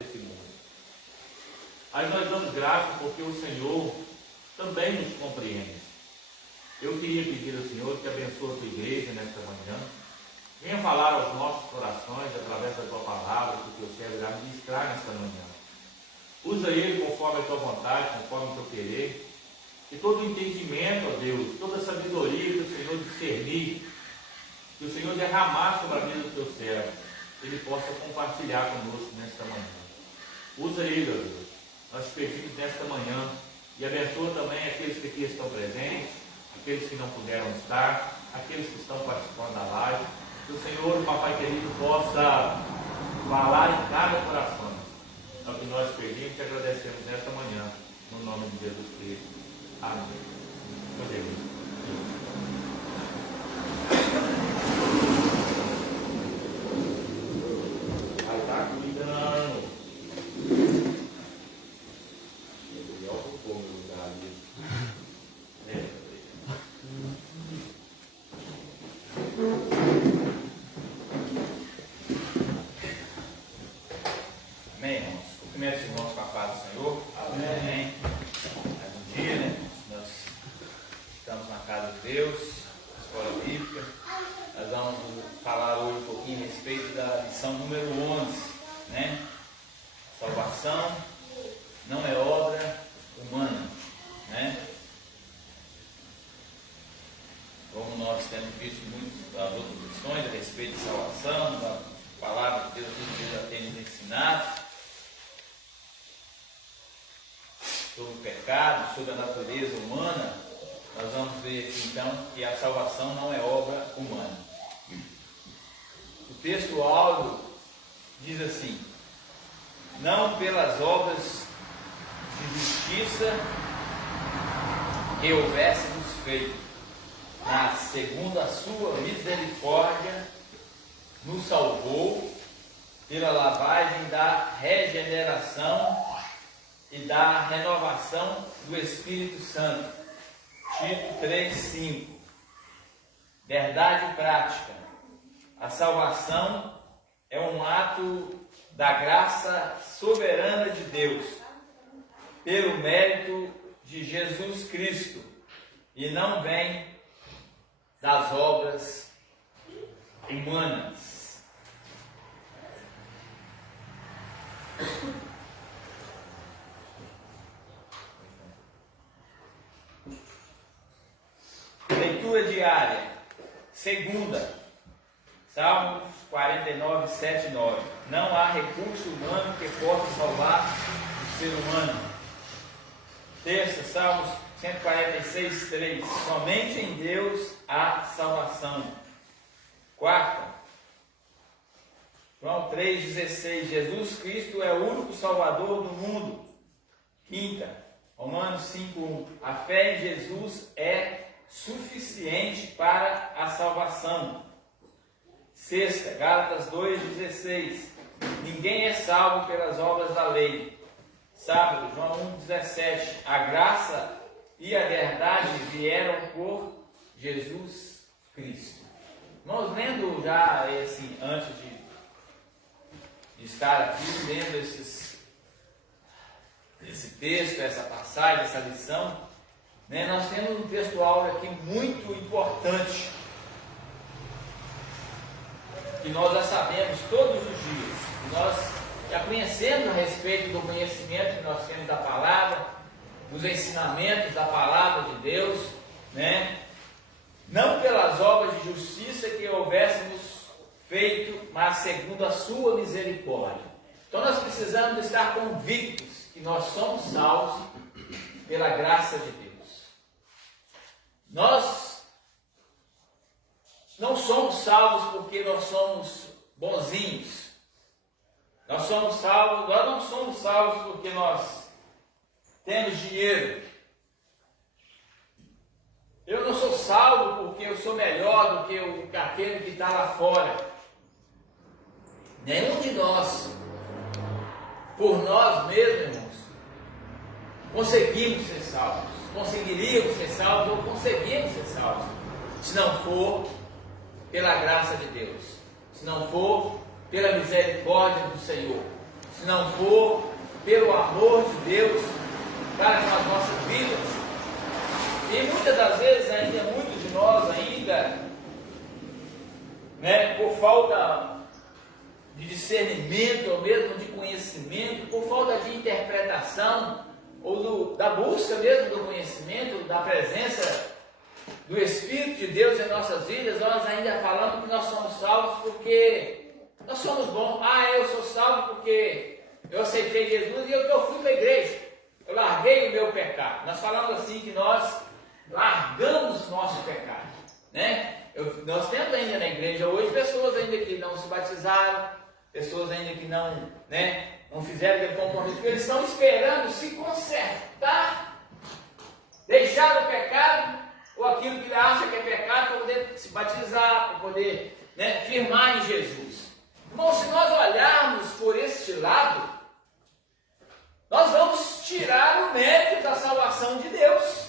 desse mundo. Aí nós damos graças porque o Senhor também nos compreende. Eu queria pedir ao Senhor que abençoe a tua igreja nesta manhã. Venha falar aos nossos corações através da tua palavra, que o teu servo irá ministrar nesta manhã. Usa ele conforme a tua vontade, conforme o teu querer. Que todo entendimento, ó Deus, toda sabedoria que o Senhor discernir, que o Senhor derramar sobre a vida do teu servo, ele possa compartilhar conosco nesta manhã. Usa ele, ó Deus. Nós te pedimos nesta manhã e abençoa também aqueles que aqui estão presentes, aqueles que não puderam estar, aqueles que estão participando da live. Que o Senhor, Papai querido, possa falar em cada coração. É o que nós pedimos e agradecemos nesta manhã, no nome de Jesus Cristo. Amém. Podemos. Vai estar cuidando. Ele ocupou meu lugar ali. Amém, irmãos. Cumprimento os irmãos com a paz do Senhor. Amém. Mais um dia, né? Nós estamos na casa de Deus, escola bíblica. Nós vamos falar hoje um pouquinho a respeito da lição número 11, né? Salvação não é obra humana, né? Como nós temos visto muito as outras lições a respeito de salvação, da palavra que Deus já tem nos ensinado, sobre o pecado, sobre a natureza humana, nós vamos ver aqui então que a salvação não é obra humana. O texto áureo diz assim: não pelas obras de justiça que houvéssemos feito, mas segundo a sua misericórdia nos salvou pela lavagem da regeneração e da renovação do Espírito Santo. Tito 3,5. Verdade prática. A salvação é um ato da graça soberana de Deus, pelo mérito de Jesus Cristo, e não vem das obras humanas. Leitura diária. Segunda, Salmos 49, 7 e 9. Não há recurso humano que possa salvar o ser humano. Terça, Salmos 146, 3. Somente em Deus há salvação. Quarta, João 3,16. Jesus Cristo é o único Salvador do mundo. Quinta, Romanos 5,1. A fé em Jesus é suficiente para a salvação. Sexta, Gálatas 2,16. Ninguém é salvo pelas obras da lei. Sábado, João 1,17. A graça e a verdade vieram por Jesus Cristo. Nós lendo já assim, antes de estar aqui, lendo esse texto, essa passagem, essa lição, né, nós temos um texto áureo aqui muito importante, que nós já sabemos todos os dias, que nós já conhecemos a respeito do conhecimento que nós temos da palavra, dos ensinamentos da palavra de Deus, né? Não pelas obras de justiça que houvéssemos feito, mas segundo a sua misericórdia. Então nós precisamos estar convictos que nós somos salvos pela graça de Deus. Nós não somos salvos porque nós somos bonzinhos. Nós não somos salvos porque nós temos dinheiro. Eu não sou salvo porque eu sou melhor do que aquele que está lá fora. Nenhum de nós, por nós mesmos, irmãos, conseguimos ser salvos. Conseguiríamos ser salvos ou conseguimos ser salvos, se não for pela graça de Deus, se não for pela misericórdia do Senhor, se não for pelo amor de Deus para com as nossas vidas. E muitas das vezes ainda, muitos de nós ainda, por falta de discernimento, ou mesmo de conhecimento, por falta de interpretação, ou da busca mesmo do conhecimento, da presença do Espírito de Deus em nossas vidas, nós ainda falamos que nós somos salvos porque nós somos bons. Eu sou salvo porque eu aceitei Jesus e eu fui para a igreja, eu larguei o meu pecado. Nós falamos assim que nós largamos nosso pecado, nós temos ainda na igreja hoje pessoas ainda que não se batizaram, pessoas ainda que não fizeram aquele compromisso, porque eles estão esperando se consertar, deixar o pecado, ou aquilo que ele acha que é pecado, para poder se batizar, para poder firmar em Jesus. Irmão, se nós olharmos por este lado, nós vamos tirar o mérito da salvação de Deus.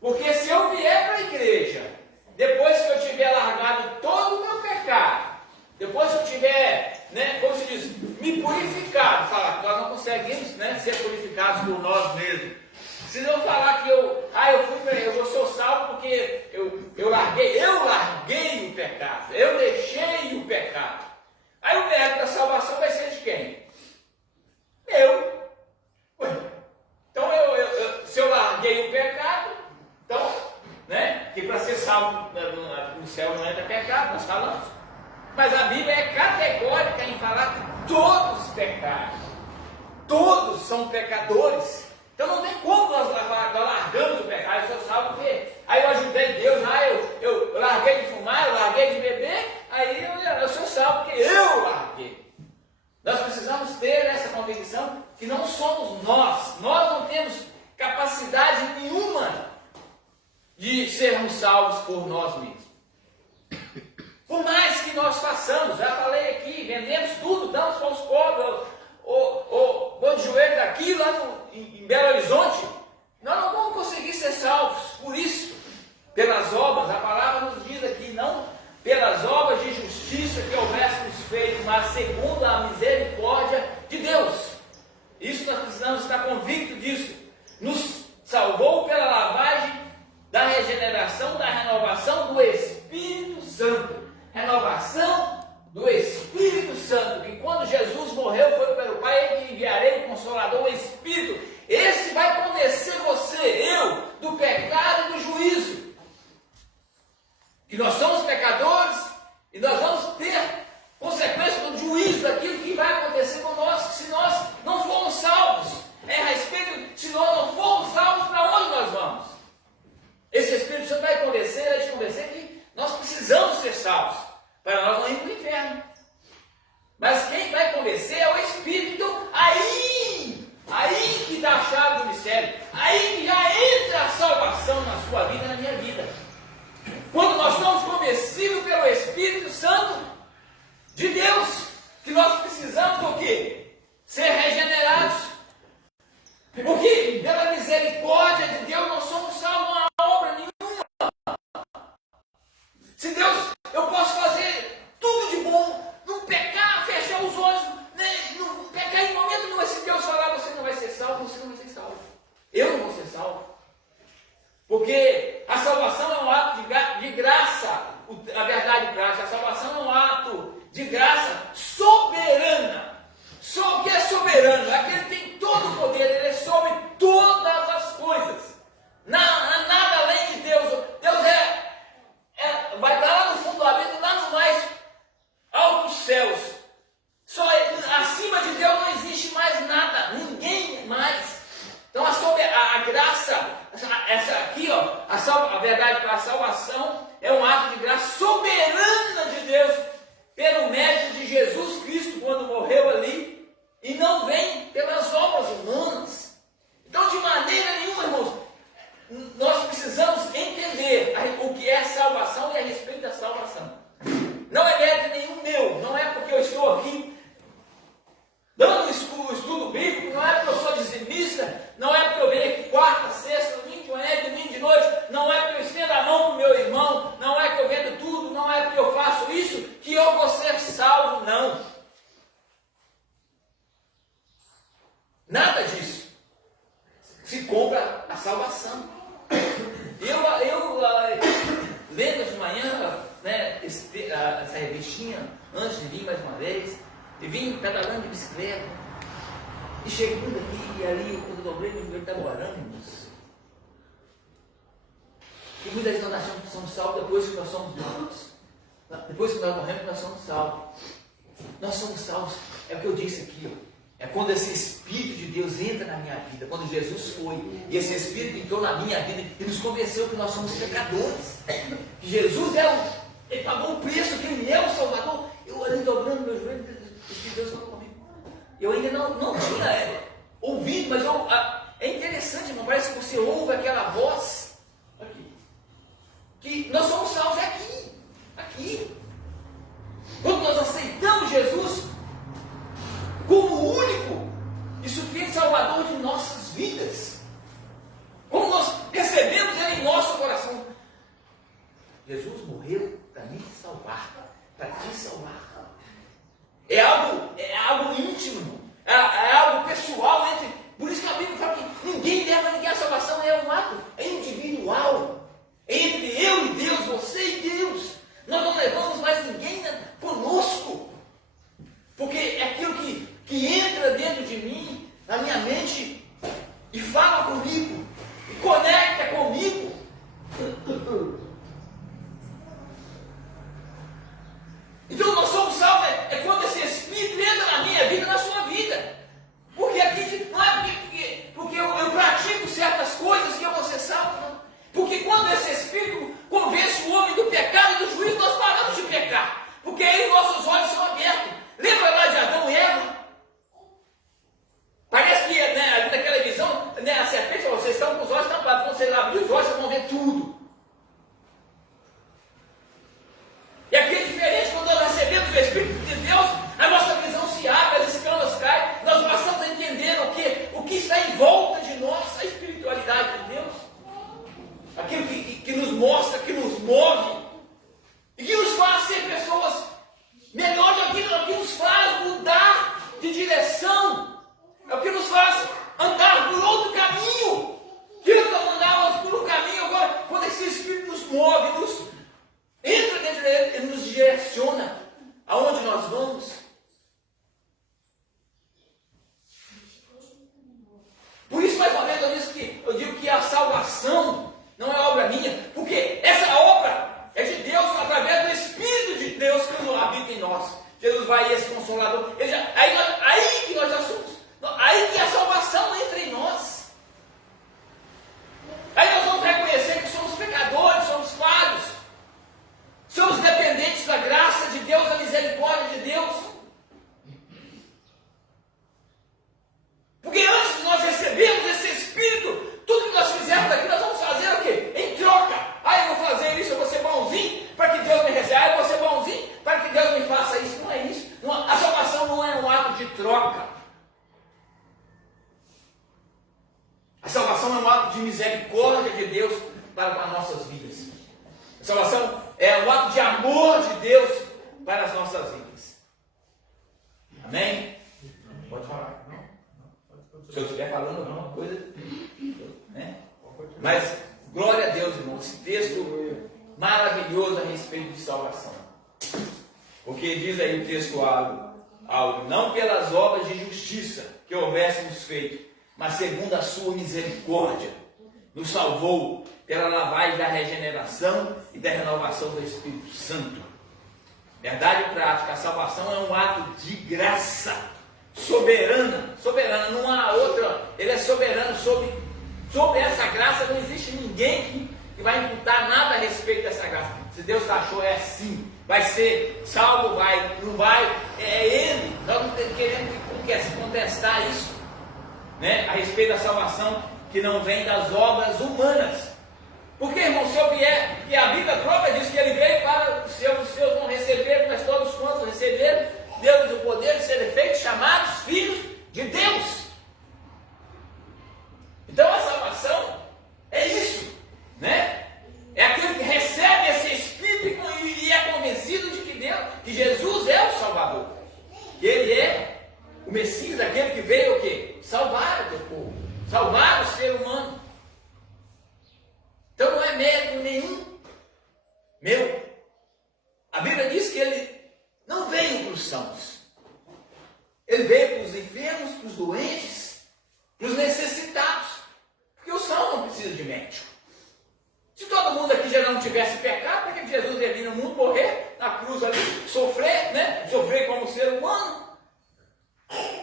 Porque se eu vier para a igreja, depois que eu tiver largado todo o meu pecado, depois que eu tiver, como se diz, me purificado, falar que nós não conseguimos ser purificados por nós mesmos. Se eu falar que eu sou salvo porque eu larguei o pecado, eu deixei o pecado. Aí o mérito da salvação vai ser de quem? Meu. Então se eu larguei o pecado, então, que para ser salvo no céu não entra pecado, nós falamos. Mas a Bíblia é categórica em falar que todos pecaram. Todos são pecadores. Então não tem como nós largamos o pecado. Eu sou salvo porque aí eu ajudei Deus, eu larguei de fumar, eu larguei de beber, aí eu sou salvo porque eu larguei. Nós precisamos ter essa convicção que não somos nós não temos capacidade nenhuma de sermos salvos por nós mesmos. Por mais que nós façamos, já falei aqui, vendemos tudo, damos para os pobres, ou de joelho daqui, lá em Belo Horizonte, nós não vamos conseguir ser salvos por isso, pelas obras. A palavra nos diz aqui, não pelas obras de justiça que houvéssemos feito, mas segundo a misericórdia de Deus. Isso nós precisamos estar convictos disso. Nos salvou pela lavagem da regeneração, da renovação do Espírito Santo. Renovação do Espírito Santo, que quando Jesus morreu foi pelo Pai, ele enviarei o Consolador, o Espírito. Esse vai convencer você, eu, do pecado e do juízo. Que nós somos pecadores e nós vamos ter consequência do juízo daquilo que vai acontecer com nós, se nós não formos salvos. A respeito, se nós não formos salvos, para onde nós vamos? Esse Espírito Santo vai te convencer que nós precisamos ser salvos, para nós não irmos para o inferno. Mas quem vai convencer é o Espírito. Então, aí que está a chave do mistério, aí que já entra a salvação na sua vida e na minha vida. Quando nós somos convencidos pelo Espírito Santo de Deus, que nós precisamos o quê? Ser regenerados. Porque pela misericórdia de Deus nós somos salvos, não há obra nenhuma. Se Deus, eu posso fazer tudo de bom, não pecar, fechar os olhos, não pecar em momento nenhum. Se Deus falar, você não vai ser salvo, você não vai ser salvo. Eu não vou ser salvo. Porque a salvação é um ato de graça, a verdade prática. A salvação é um ato de graça soberana. O que é soberano? É aquele que tem todo o poder, ele é sobre todas as coisas. Nada além de Deus. Deus vai estar lá no fundo do abismo, lá nos mais altos céus. Só acima de Deus não existe mais nada, ninguém mais. Então a graça, essa aqui, a verdade, a salvação é um ato de graça soberana de Deus, pelo mérito de Jesus Cristo, quando morreu ali, e não vem pelas obras humanas. Nada disso. Se compra a salvação. Eu lendo de manhã, né, essa revistinha, antes de vir mais uma vez, e vim pedalando de bicicleta, e chegando aqui e ali, quando eu dobrei, meu joelho estava orando, irmãos. E muitas vezes nós achamos que somos salvos depois que nós somos mortos. Depois que nós morremos, nós somos salvos. Nós somos salvos, é o que eu disse aqui, ó. É quando esse Espírito de Deus entra na minha vida, quando Jesus foi, e esse Espírito entrou na minha vida e nos convenceu que nós somos pecadores. Que Jesus Ele pagou o preço, que Ele é o Salvador. Eu ali dobrando meu joelho, o Espírito de Deus falou comigo. Eu ainda não tinha ouvido, mas é interessante, irmão, parece que você ouve aquela voz aqui. Que nós somos salvos aqui. Quando nós aceitamos Jesus como o único e suficiente Salvador de nossas vidas, como nós recebemos Ele em nosso coração. Jesus morreu para me salvar, para te salvar. É algo íntimo, é algo pessoal entre. Por isso que a Bíblia fala que ninguém leva ninguém à salvação, é um ato, é individual. Entre eu e Deus, você e Deus. Nós não levamos mais ninguém conosco. Porque é aquilo que entra dentro de mim, na minha mente, e fala comigo, e conecta comigo. Então nós somos salvos, é quando esse Espírito entra na minha vida, na sua vida. Porque aqui não é porque eu pratico certas coisas que eu vou ser salvo, não. Porque quando esse Espírito convence o homem do pecado e do juízo, nós paramos de pecar. Porque aí nossos olhos são abertos. Lembra lá de Adão e Eva? Parece que ali naquela visão, a serpente falou, vocês estão com os olhos tampados. Quando vocês abrirem os olhos, vocês vão ver tudo. E aqui é diferente, quando nós recebemos o Espírito de Deus, a nossa visão se abre, as escamas caem, nós passamos a entender o que está em volta de nós, a espiritualidade de Deus. Aquilo que nos mostra, que nos move, e que nos faz ser pessoas melhores, aquilo que nos faz mudar de direção, é o que nos faz andar por outro caminho. Que nós andávamos por um caminho, agora, quando esse Espírito nos move, nos entra dentro dele, ele nos direciona aonde nós vamos. Por isso, mais uma vez, eu digo que a salvação não é obra minha, porque essa obra é de Deus, através do Espírito de Deus que habita em nós. Jesus vai, esse Consolador, aí que nós já somos, aí que a salvação entra em nós. Aí nós vamos reconhecer que somos pecadores, somos falhos, somos dependentes da graça de Deus, da misericórdia de Deus. Porque antes de nós recebermos esse Espírito, tudo que nós fizermos aqui, nós vamos fazer o quê? Em troca. Eu vou fazer isso, eu vou ser bonzinho para que Deus me receba. Eu vou ser bonzinho para que Deus me faça isso. Não é isso. A salvação não é um ato de troca. A salvação é um ato de misericórdia de Deus para as nossas vidas. A salvação é um ato de amor de Deus para as nossas vidas. Amém? Pode falar. Se eu estiver falando alguma coisa, né? Mas, glória a Deus, irmão, esse texto maravilhoso a respeito de salvação. Porque diz aí o texto algo, não pelas obras de justiça que houvéssemos feito, mas segundo a sua misericórdia, nos salvou pela lavagem da regeneração e da renovação do Espírito Santo. Verdade prática, a salvação é um ato de graça, soberana, não há outra, ele é soberano sobre essa graça, não existe ninguém que vai imputar nada a respeito dessa graça. Se Deus achou é assim, vai ser salvo, não vai, é Ele. Nós não queremos contestar isso, né, a respeito da salvação que não vem das obras humanas. Porque, irmão, se eu vier, que a Bíblia própria diz que ele veio para os seus não receberam, mas todos quantos receberam, deu-lhes o poder de serem feitos, chamados filhos de Deus. Então a salvação é isso, né? É aquele que recebe esse Espírito e é convencido de que Jesus é o Salvador, que Ele é o Messias, aquele aquele que veio o quê? Salvar o teu povo, salvar o ser humano. Então não é mérito nenhum meu. A Bíblia diz que ele não veio para os sãos. Ele veio para os enfermos, para os doentes, para os necessitados. Porque o são não precisa de médico. Se todo mundo aqui já não tivesse pecado, para que Jesus ia vir no mundo morrer na cruz ali, sofrer, né? Sofrer como ser humano,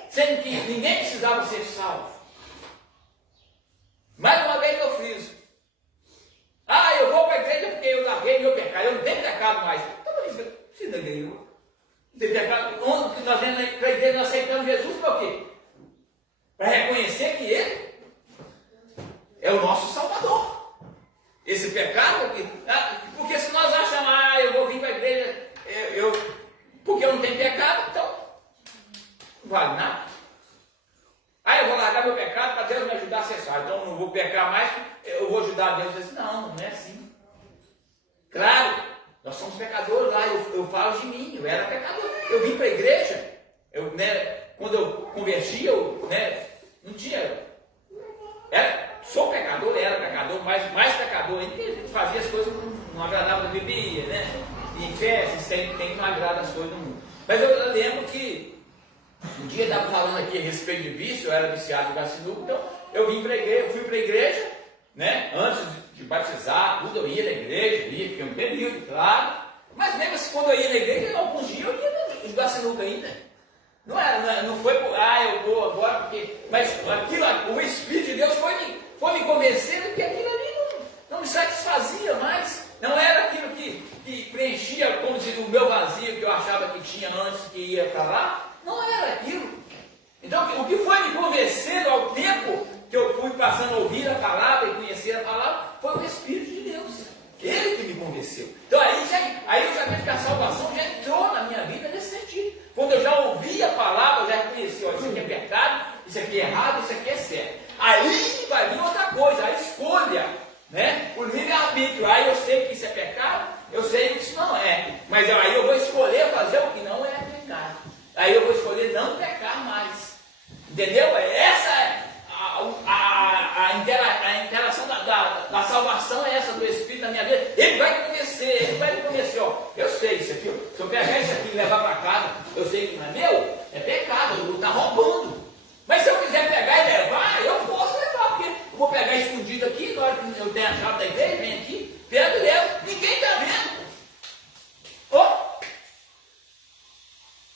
sendo que ninguém precisava ser salvo. Mais uma vez eu friso. Eu vou para a igreja porque eu larguei meu pecado, eu não tenho pecado mais. Então, não precisa da igreja, não tem pecado. Onde nós vamos para a igreja, nós aceitamos Jesus para o quê? Para reconhecer que Ele é o nosso Salvador. Esse pecado, porque se nós achamos, eu vou vir para a igreja, porque eu não tenho pecado, então não vale nada. Eu vou largar meu pecado para Deus me ajudar a ser salvo. Então eu não vou pecar mais, eu vou ajudar a Deus. Não é assim. Claro, nós somos pecadores lá, eu falo de mim, eu era pecador. Eu vim para a igreja, quando eu converti, não tinha. Sou pecador, era pecador, mais pecador ainda, porque fazia as coisas que não agradavam, bebia, né? Em festas, tem que não agrada as coisas do mundo. Mas eu lembro que um dia eu estava falando aqui a respeito de vício, eu era viciado em sinuca, então eu fui para a igreja, né? Antes de batizar, tudo, eu ia na igreja, fiquei um período, claro. Mas mesmo assim, quando eu ia na igreja, alguns dias eu ia jogar sinuca ainda. Não foi por, eu vou agora, porque. Mas aquilo, o Espírito de Deus foi me convencendo que aquilo ali não me satisfazia mais. Não era aquilo que preenchia, como diz, o meu vazio que eu achava que tinha antes que ia para lá. Não era aquilo. Então, o que foi me convencendo ao tempo que eu fui passando a ouvir a palavra e conhecer a palavra, foi o Espírito de Deus. Ele que me convenceu. Então, aí eu já vejo que a salvação já entrou na minha vida nesse sentido. Quando eu já ouvi a palavra, eu já reconheci, isso aqui é pecado, isso aqui é errado, isso aqui é certo. Aí vai vir outra coisa, a escolha, né? O livre-arbítrio. Aí eu sei que isso é pecado, eu sei que isso não é. Mas aí eu vou escolher fazer o que não é pecado. Aí eu vou escolher não pecar mais. Entendeu? Essa é a interação da salvação, é essa do Espírito na minha vida. Ele vai me convencer, eu sei isso aqui, se eu pegar isso aqui e levar para casa, eu sei que não é meu, é pecado, eu vou estar roubando. Mas se eu quiser pegar e levar, eu posso levar, porque eu vou pegar escondido aqui, na hora que eu tenho a chave da igreja, vem aqui, pego e levo, ninguém está vendo.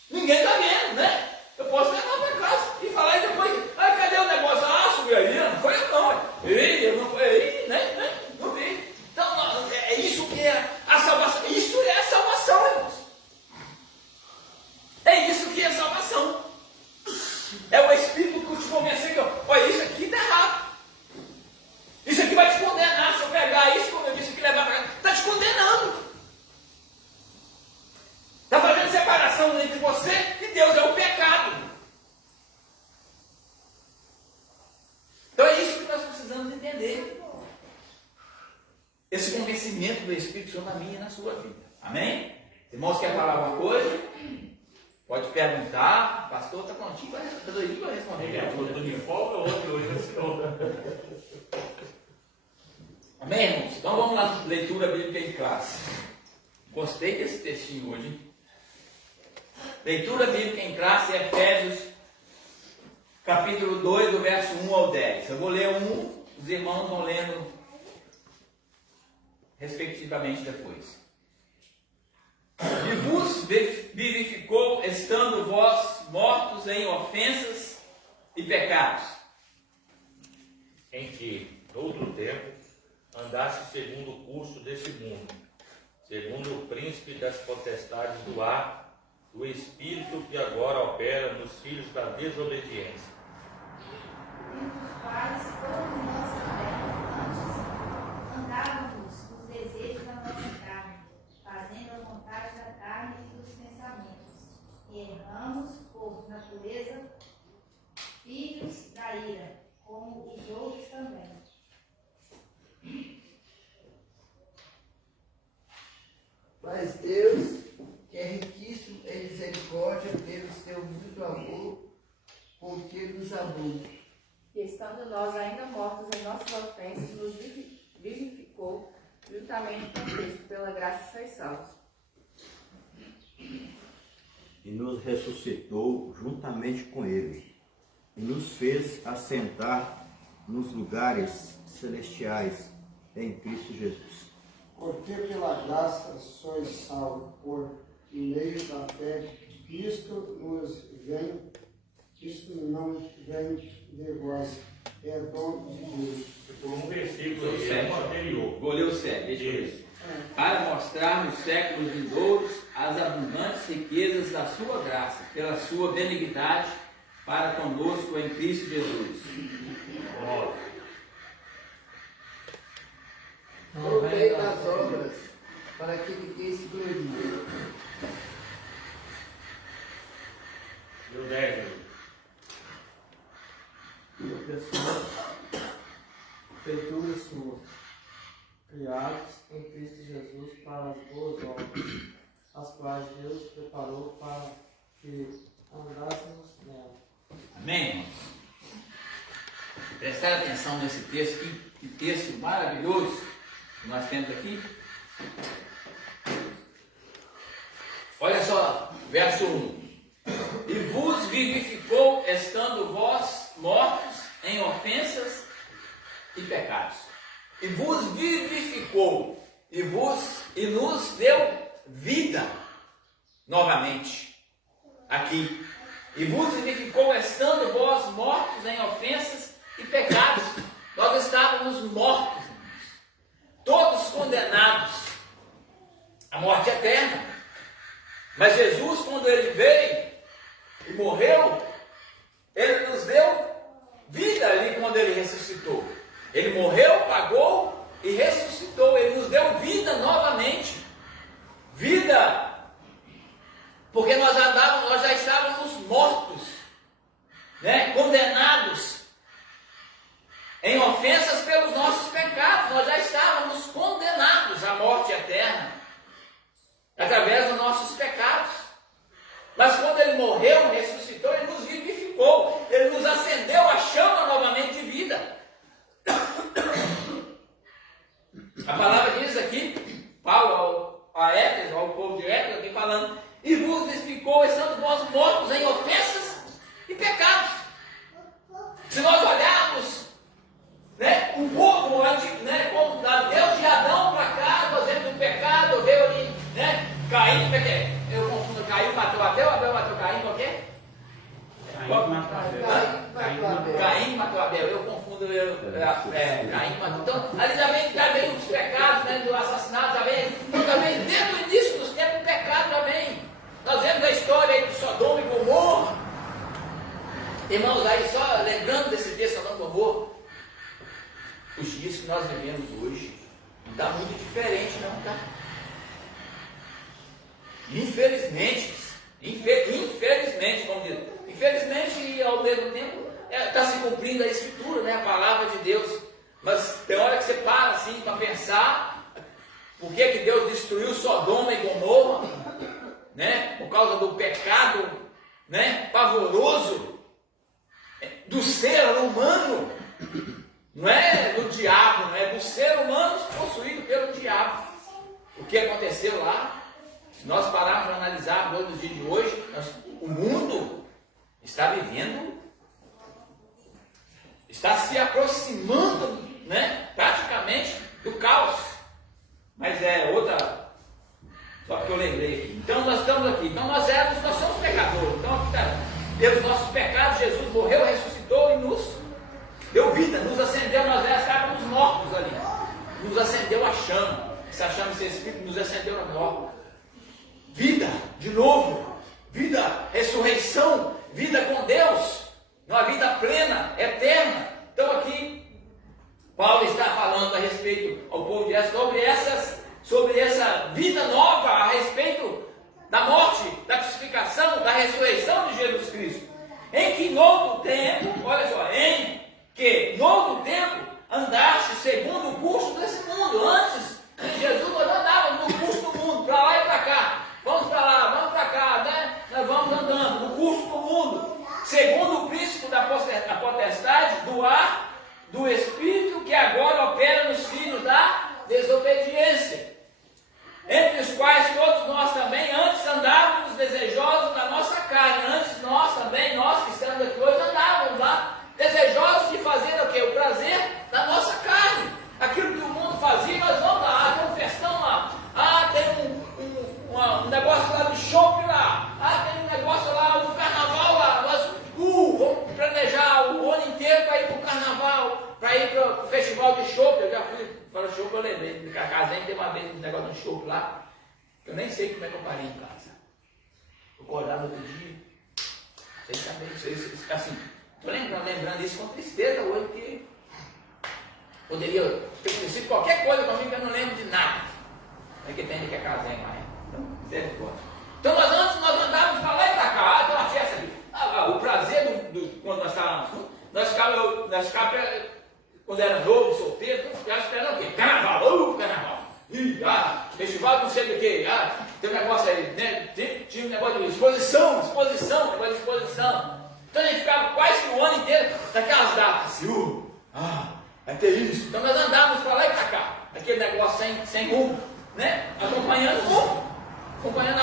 Ninguém está vendo, né? Eu posso levar para casa e falar e depois, cadê o negócio? Subiu aí, não foi eu não. Eu não foi, né? Não vi. Então, é isso que é a salvação. Isso é a salvação, irmãos. É isso que é a salvação. É o Espírito que te convence que, isso aqui está errado. Isso aqui vai te condenar. Se eu pegar isso, como eu disse, que levar para casa, está te condenando. Está fazendo separação entre você e Deus, é o pecado. Então é isso que nós precisamos entender. Esse convencimento do Espírito Santo na minha e na sua vida. Amém? Irmãos, quer falar alguma coisa? Pode perguntar. O pastor está prontinho, está doidinho para responder. Estou de folga hoje é o senhor. Amém, irmãos? Então vamos lá, leitura bíblica em classe. Gostei desse textinho hoje, hein? Leitura bíblica em classe, Efésios, capítulo 2, do verso 1 ao 10. Eu vou ler os irmãos vão lendo respectivamente depois. E vos vivificou, estando vós mortos em ofensas e pecados, em que, noutro tempo, andaste segundo o curso deste mundo, segundo o príncipe das potestades do ar, do Espírito que agora opera nos filhos da desobediência. Entre os quais todos nós também antes andávamos nos desejos da nossa carne, fazendo a vontade da carne e dos pensamentos, e erramos por natureza filhos da ira, como os outros também. Mas Deus, que é riquíssimo em misericórdia, pelo seu muito amor, porque nos amou. E estando nós ainda mortos em nossas ofensas, nos vivificou, juntamente com Cristo, pela graça sois salvos. E nos ressuscitou juntamente com Ele, e nos fez assentar nos lugares celestiais em Cristo Jesus. Porque pela graça sois salvos, por meio da fé. Isto não vem de vós, é dom de Deus. Por um versículo anterior. Vou ler o 7, deixa eu ver. Para mostrar nos séculos vindouros as abundantes riquezas da sua graça, pela sua benignidade para conosco em Cristo Jesus. Provei das obras, para que ninguém se glorie. Deu 10. Pessoas, feitura sua, criados em Cristo Jesus para as boas obras, as quais Deus preparou para que andássemos nela. Amém, irmãos? Prestar atenção nesse texto, que texto maravilhoso que nós temos aqui. Olha só, verso 1. E vos vivificou, estando vós mortos em ofensas e pecados. E vos vivificou, e nos deu vida novamente. Aqui. E vos vivificou, estando vós mortos em ofensas e pecados. Nós estávamos mortos, todos condenados à morte eterna. Mas Jesus, quando Ele veio e morreu, Ele nos deu vida ali quando Ele ressuscitou. Ele morreu, pagou e ressuscitou. Ele nos deu vida novamente. Vida, porque nós já estávamos mortos, né? Condenados em ofensas pelos nossos pecados. Nós já estávamos condenados à morte eterna através dos nossos pecados. Mas quando Ele morreu, ressuscitou, Ele nos vivificou, Ele nos acendeu a chama novamente de vida. A palavra diz aqui, Paulo a Éfeso, ao povo de Éfeso, aqui falando, e vos vivificou, estando vós mortos em ofensas e pecados. Se nós olharmos, né, o povo antigo, né, como Deus de Adão para cá, nós vemos o pecado, veio ali, né, Caim, eu confundo, Caim matou Abel matou Caim, qual que é? Caim matou Abel, eu confundo, Caim matou. Então, ali já vem os pecados, né, do assassinato, já vem desde o início dos tempos, o pecado já vem. Nós vemos a história aí de Sodoma e Gomorra. Irmãos, aí só lembrando desse dia de Sodoma e Gomorra, os dias que nós vivemos hoje, não está muito diferente, não está? Infelizmente, vamos dizer, infelizmente e ao mesmo tempo está se cumprindo a Escritura, né, a palavra de Deus. Mas tem hora que você para assim para pensar por que Deus destruiu Sodoma e Gomorra, né, por causa do pecado, né, pavoroso do ser humano, não é do diabo, não é do ser humano possuído pelo diabo. O que aconteceu lá? Se nós pararmos para analisar nos dias de hoje, o mundo está vivendo, está se aproximando, né, praticamente do caos. Mas é outra, só porque eu lembrei aqui. Então nós estamos aqui, então nós somos pecadores. Então aqui está, pelos nossos pecados, Jesus morreu, ressuscitou e nos deu vida, nos acendeu, nós já estávamos mortos ali. Nos acendeu a chama, essa chama, esse Espírito nos acendeu na morte. Vida, de novo, vida, ressurreição, vida com Deus, uma vida plena, eterna. Então aqui, Paulo está falando a respeito ao povo de Éfeso sobre essa vida nova, a respeito da morte, da crucificação, da ressurreição de Jesus Cristo. Em que novo tempo, olha só, em que novo tempo andaste segundo o curso desse mundo. Antes de Jesus nós andávamos no curso do mundo, para lá e para cá. Vamos para lá, vamos para cá, né? Nós vamos andando no curso do mundo, segundo o príncipe da potestade do Espírito que agora opera nos filhos da desobediência, entre os quais todos nós também antes andávamos desejosos da nossa carne. Antes nós também, nós que estamos aqui hoje, andávamos lá desejosos de fazer o quê? O prazer da nossa carne. Aquilo que o mundo fazia, nós vamos lá, tem um festão lá, tem um negócio lá de shopping lá, tem um negócio lá, um carnaval lá, nós vamos planejar o ano inteiro para ir para o carnaval, para ir para o festival de shopping. Eu já fui, para o shopping eu lembrei, casei, tem uma vez um negócio de shopping lá, que eu nem sei como é que eu parei em casa. Eu acordar no outro dia, sem saber isso, assim, estou lembrando isso com tristeza hoje, porque poderia ter acontecido qualquer coisa comigo que eu não lembro de nada. É que tem que é casei mais. Então nós andávamos para lá e para cá, tem uma festa aqui. O prazer quando nós estávamos juntos, nós ficávamos, quando era novo, solteiro, ficava esperando o quê? Carnaval, carnaval. Festival não sei do que, tem um negócio aí, né? Tinha um negócio de exposição. Então a gente ficava quase que o ano inteiro naquelas datas, assim, vai ter isso. Então nós andávamos para lá e para cá, aquele negócio sem rumo, né? Acompanhando o mundo, acompanhando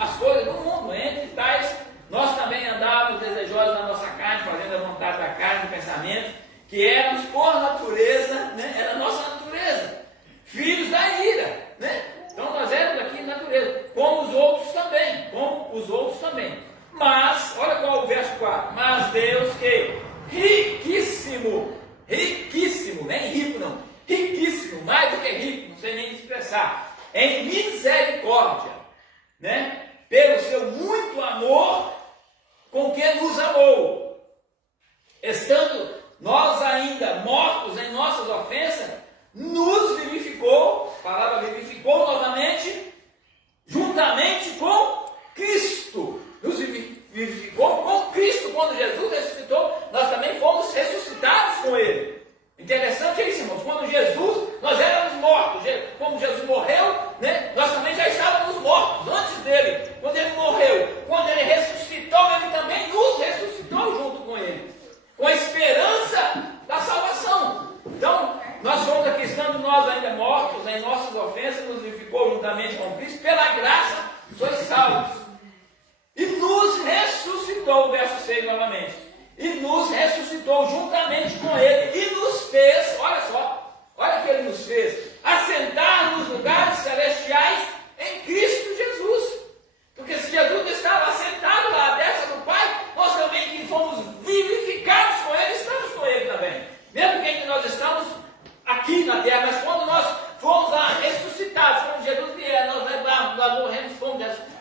as coisas do mundo. Entre tais, nós também andávamos desejosos na nossa carne, fazendo a vontade da carne, do pensamento, que éramos por natureza, né? Era a nossa natureza, filhos da ira, né? Então nós éramos aqui em natureza, como os outros também. Mas, olha qual é o verso 4. Mas Deus que riquíssimo, nem rico não, riquíssimo, mais do que rico, não sei nem expressar, em misericórdia, né? Pelo seu muito amor com que nos amou, estando nós ainda mortos em nossas ofensas, nos vivificou, a palavra vivificou novamente, juntamente com Cristo, nos vivificou com Cristo. Quando Jesus ressuscitou, nós também fomos ressuscitados com Ele. Interessante é isso, irmãos. Quando nós éramos mortos, como Jesus morreu, né? Nós também já estávamos mortos antes dele. Quando ele morreu, quando ele ressuscitou, ele também nos ressuscitou junto com ele, com a esperança da salvação. Então, nós somos aqui, estando nós ainda mortos em nossas ofensas, nos vivificou juntamente com Cristo, pela graça sois salvos. E nos ressuscitou, verso 6 novamente, e nos ressuscitou juntamente com Ele, e nos fez, olha o que Ele nos fez, assentar nos lugares celestiais em Cristo Jesus. Porque se Jesus estava assentado lá à destra do Pai, nós também que fomos vivificados com Ele, estamos com Ele também. Mesmo que nós estamos aqui na terra, mas quando nós fomos lá ressuscitados, quando Jesus vier, nós morremos,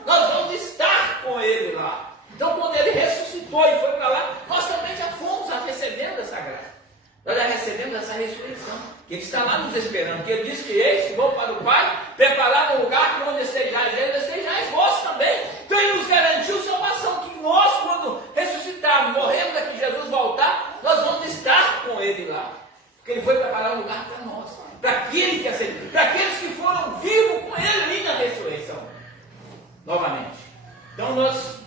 nós vamos estar com Ele lá. Então, quando Ele ressuscitou e foi para lá, nós também já fomos recebendo essa graça. Nós já recebemos essa ressurreição, que Ele está lá nos esperando, que Ele diz que eis que vou para o Pai, preparar um lugar que onde estejais Ele, estejais vós também. Então Ele nos garantiu salvação, que nós, quando ressuscitarmos, morremos aqui, Jesus voltar, nós vamos estar com Ele lá. Porque Ele foi preparar um lugar para nós, para aqueles que foram vivos com Ele ali na ressurreição. Novamente. Então nós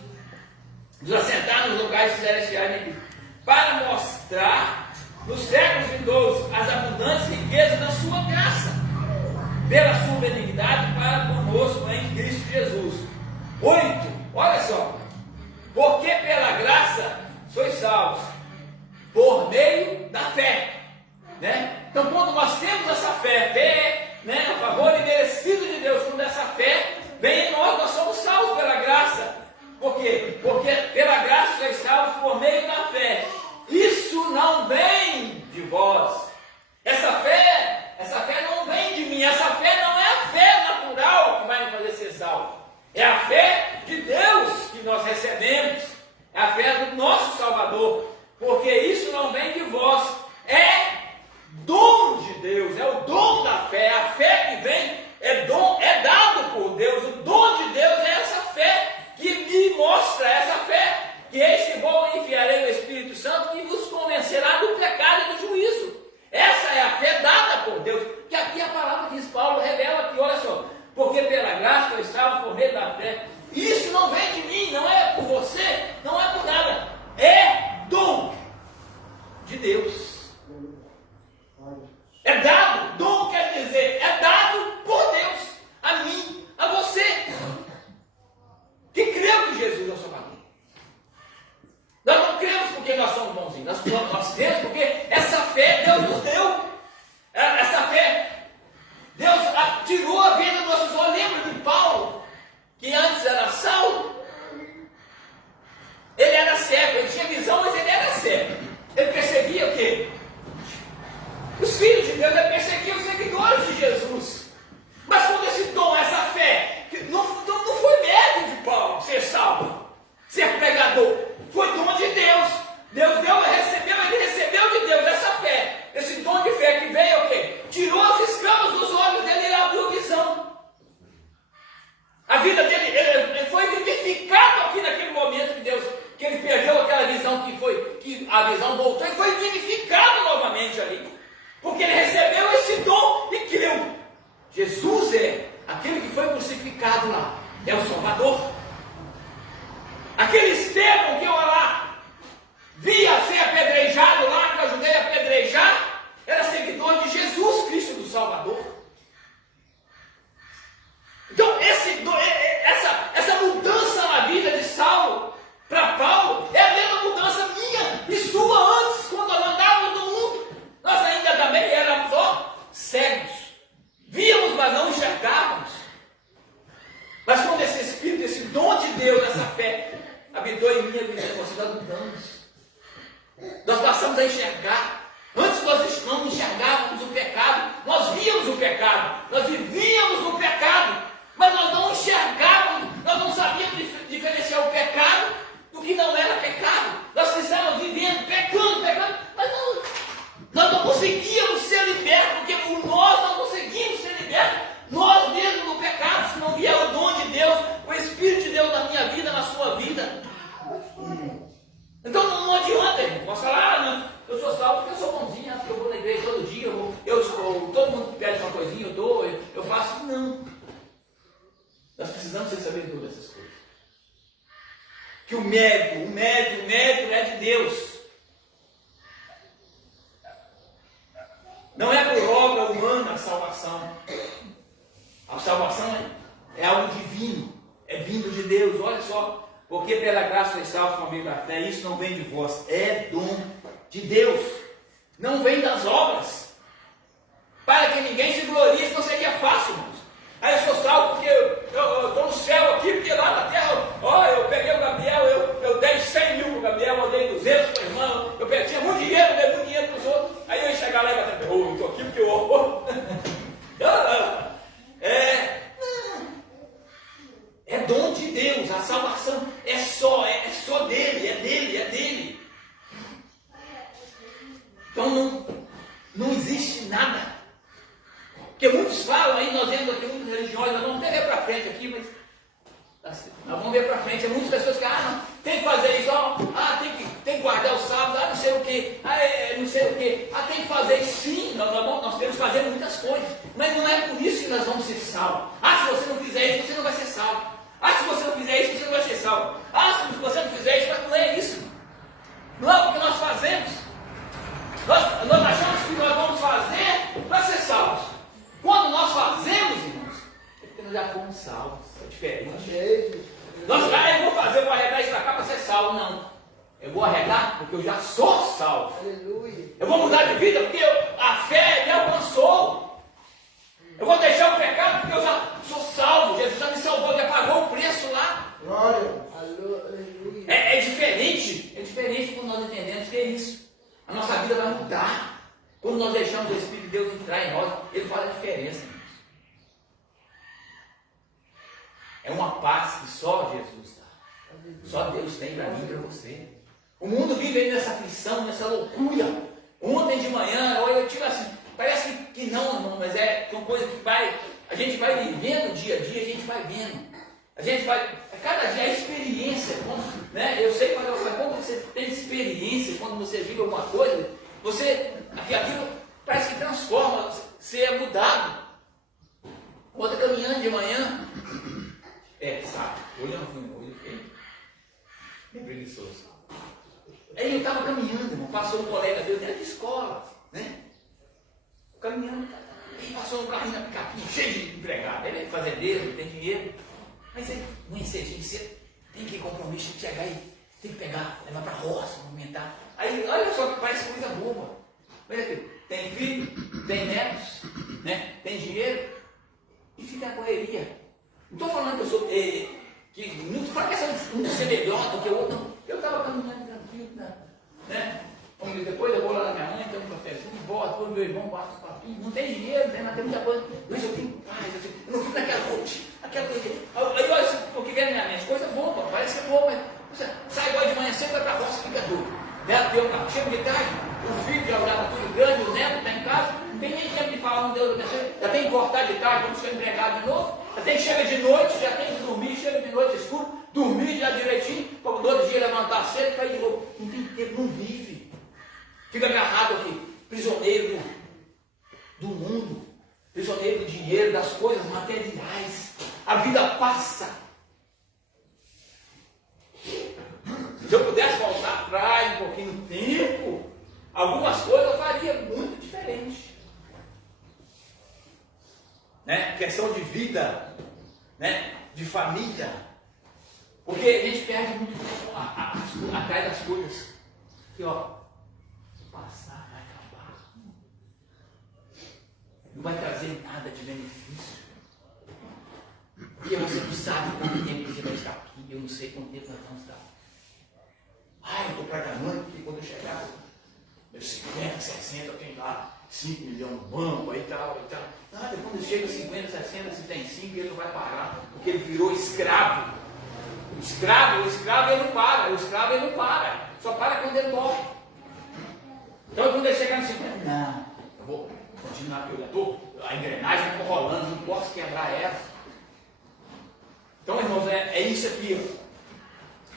nos assentar nos lugares celestiais aqui, para mostrar nos séculos vindouros as abundantes riquezas da sua graça, pela sua benignidade para conosco em Cristo Jesus. 8, olha só, porque pela graça sois salvos, por meio da fé, né? Então quando nós temos essa fé, né, a favor e merecido de Deus, quando essa fé vem em nós somos salvos pela graça. Por quê? Porque pela graça sois salvos por meio da fé. Isso não vem de vós. Essa fé não vem de mim. Essa fé não é a fé natural que vai me fazer ser salvo. É a fé de Deus que nós recebemos. É a fé do nosso Salvador. Porque isso não vem de vós. É dom de Deus. É o dom da fé. A fé que vem é dado por Deus. O dom de Deus é essa fé que me mostra, essa fé, que eis que vou enviarei o Espírito Santo que vos convencerá do pecado e do juízo. Essa é a fé dada por Deus, que aqui a palavra diz, Paulo revela que, olha só, porque pela graça foi salvo por meio da fé. Isso não vem de mim, não é por você, não é por nada, é dom de Deus. É dado, dom quer dizer, é dado por Deus, a mim, a você, que creu que Jesus é o Salvador. Nós não cremos porque nós somos bonzinhos, nós cremos porque essa fé Deus nos deu. Essa fé, Deus tirou a vida dos nossos olhos. Lembra de Paulo, que antes era Saulo? Ele era cego, ele tinha visão, mas ele era cego. Ele perseguia o quê? Os filhos de Deus, ele perseguia os seguidores de Jesus. Mas quando esse dom, essa fé, não foi mérito de Paulo ser salvo, ser pregador, foi dom de Deus. Deus deu, ele recebeu de Deus essa fé, esse dom de fé que veio o quê? Tirou as escamas dos olhos dele e abriu visão. A vida dele, ele foi vivificado aqui naquele momento que Deus, que ele perdeu aquela visão que a visão voltou e foi vivificado novamente ali. Porque ele recebeu esse dom e creu. Jesus é aquele que foi crucificado lá, é o Salvador. Aquele Estevão que eu lá via ser apedrejado lá, que eu ajudei a apedrejar, era seguidor de Jesus Cristo do Salvador. Então, essa mudança na vida de Saulo para Paulo é a mesma mudança minha e sua antes, quando nós andávamos no mundo. Nós ainda também éramos cegos. Víamos, mas não enxergávamos. Mas quando esse Espírito, esse dom de Deus, essa fé, habitou em mim, nós mudamos. Nós passamos a enxergar. Antes nós não enxergávamos o pecado, nós víamos o pecado, nós vivíamos no pecado, mas nós não enxergávamos, nós não sabíamos diferenciar o pecado do que não era pecado. Nós estávamos vivendo, pecando, mas nós não conseguíamos ser libertos, porque nós não conseguimos ser libertos, nós mesmos no pecado, se não vier o dom de Deus, o Espírito de Deus na minha vida, na sua vida. Então não adianta, irmão. Posso falar, não, eu sou salvo porque eu sou bonzinho, porque eu vou na igreja todo dia, todo mundo pede uma coisinha, eu dou, eu faço. Não. Nós precisamos saber de todas essas coisas. Que o mérito é de Deus. Não é por obra humana a salvação. A salvação é algo divino, é vindo de Deus. Olha só. Porque pela graça sois salvos por meio da fé, isso não vem de vós, é dom de Deus, não vem das obras, para que ninguém se glorie, isso não seria fácil, irmãos. Aí eu sou salvo porque eu estou no céu aqui, porque lá na terra, eu peguei o Gabriel, eu dei 100 mil para o Gabriel, eu dei 200 para o irmão, eu tinha muito dinheiro, dei muito dinheiro para os outros, aí eu ia chegar lá e bater, eu estou aqui porque eu... É dom de Deus, a salvação é só dele, é dele. Então não existe nada. Porque muitos falam aí, nós vemos aqui muitas religiões, nós vamos até ver para frente aqui, mas assim, nós vamos ver para frente. Tem muitas pessoas que não, tem que fazer isso, tem que guardar o sábado, não sei o que, não sei o que, tem que fazer isso. Sim, nós temos que fazer muitas coisas, mas não é por isso que nós vamos ser salvos. Se você não fizer isso, você não vai ser salvo. Se você não fizer isso, você não vai ser salvo. Se você não fizer isso, mas não é isso. Não é o que nós fazemos. Nós achamos que nós vamos fazer para ser salvos. Quando nós fazemos, irmãos, é porque nós já fomos salvos. É diferente. Eu vou arregar isso para cá para ser salvo. Não. Eu vou arregar porque eu já sou salvo. Aleluia. Eu vou mudar de vida porque a fé me alcançou. Eu vou deixar o pecado porque eu já sou salvo. Jesus já me salvou, já pagou o preço lá. Glória. Aleluia. É diferente quando nós entendemos que é isso. A nossa vida vai mudar. Quando nós deixamos o Espírito de Deus entrar em nós, ele faz a diferença. É uma paz que só Jesus dá. Só Deus tem para mim e para você. O mundo vive aí nessa aflição, nessa loucura. Ontem de manhã, eu tive assim, parece que não, irmão, mas são coisas que a gente vai vivendo dia a dia, a gente vai vendo. A gente vai, cada dia é experiência. Eu sei quando você tem experiência, quando você vive alguma coisa, aquilo parece que transforma, você é mudado. Outra caminhando de manhã, sabe, hoje eu não fui, hoje eu fiquei bem preguiçoso. Aí eu estava caminhando, irmão, passou um colega dele, era de escola, né? caminhando, e passou um carrinho na picapinha, cheio de empregado. Ele é fazendeiro, tem dinheiro. Mas aí, mãe, cedinho, você tem que compromisso de chegar aí, tem que pegar, levar para a roça, movimentar. Aí, olha só que parece coisa boba. Olha aqui, tem filho, tem netos, né? Tem dinheiro, e fica na correria. Não estou falando que eu sou. Não estou falando que um de ser melhor do que o outro, não. Eu estava caminhando tranquilo, né? Depois eu vou lá na minha mãe, tenho um cafezinho, volto, meu irmão bate os papinhos, não tem dinheiro, não tem nada, tem muita coisa, mas eu tenho paz, eu não fico naquela rotina, aquela coisa. Aí olha o que vem na minha mente, coisa boba, parece que é boba, mas você sai igual de manhã cedo, vai para a roça, fica doido. Neto deu um carro, chega de tarde, o filho já olhava tudo grande, o neto está em casa, não tem nem tempo de falar, não Deus abençoe, já tem que cortar de tarde, vamos ser empregado de novo, já tem que chega de noite, já tem que dormir, chega de noite escuro, dormir já direitinho, para o outro dia levantar cedo, para ir de novo. Não tem tempo, não vive. Fica agarrado aqui, prisioneiro do mundo, prisioneiro do dinheiro, das coisas materiais. A vida passa. Se eu pudesse voltar atrás um pouquinho no tempo, algumas coisas eu faria muito diferente. Né? Questão de vida, né? De família. Porque a gente perde muito tempo atrás das coisas. Aqui, ó. Passar, vai acabar. Não vai trazer nada de benefício. E você não sabe quanto tempo você vai estar aqui. Eu não sei quanto tempo nós vamos estar. Eu estou programando que quando eu chegar, meus 50, 60, eu tenho lá 5 milhões no banco, aí tal, e tal. Nada, quando chega 50, 60, se tem 5, ele não vai parar, porque ele virou escravo. O escravo ele não para, só para quando ele morre. Então quando ele chegar no 50, não, eu vou continuar aqui, a engrenagem está rolando, não posso quebrar ela. Então, irmãos, é isso aqui.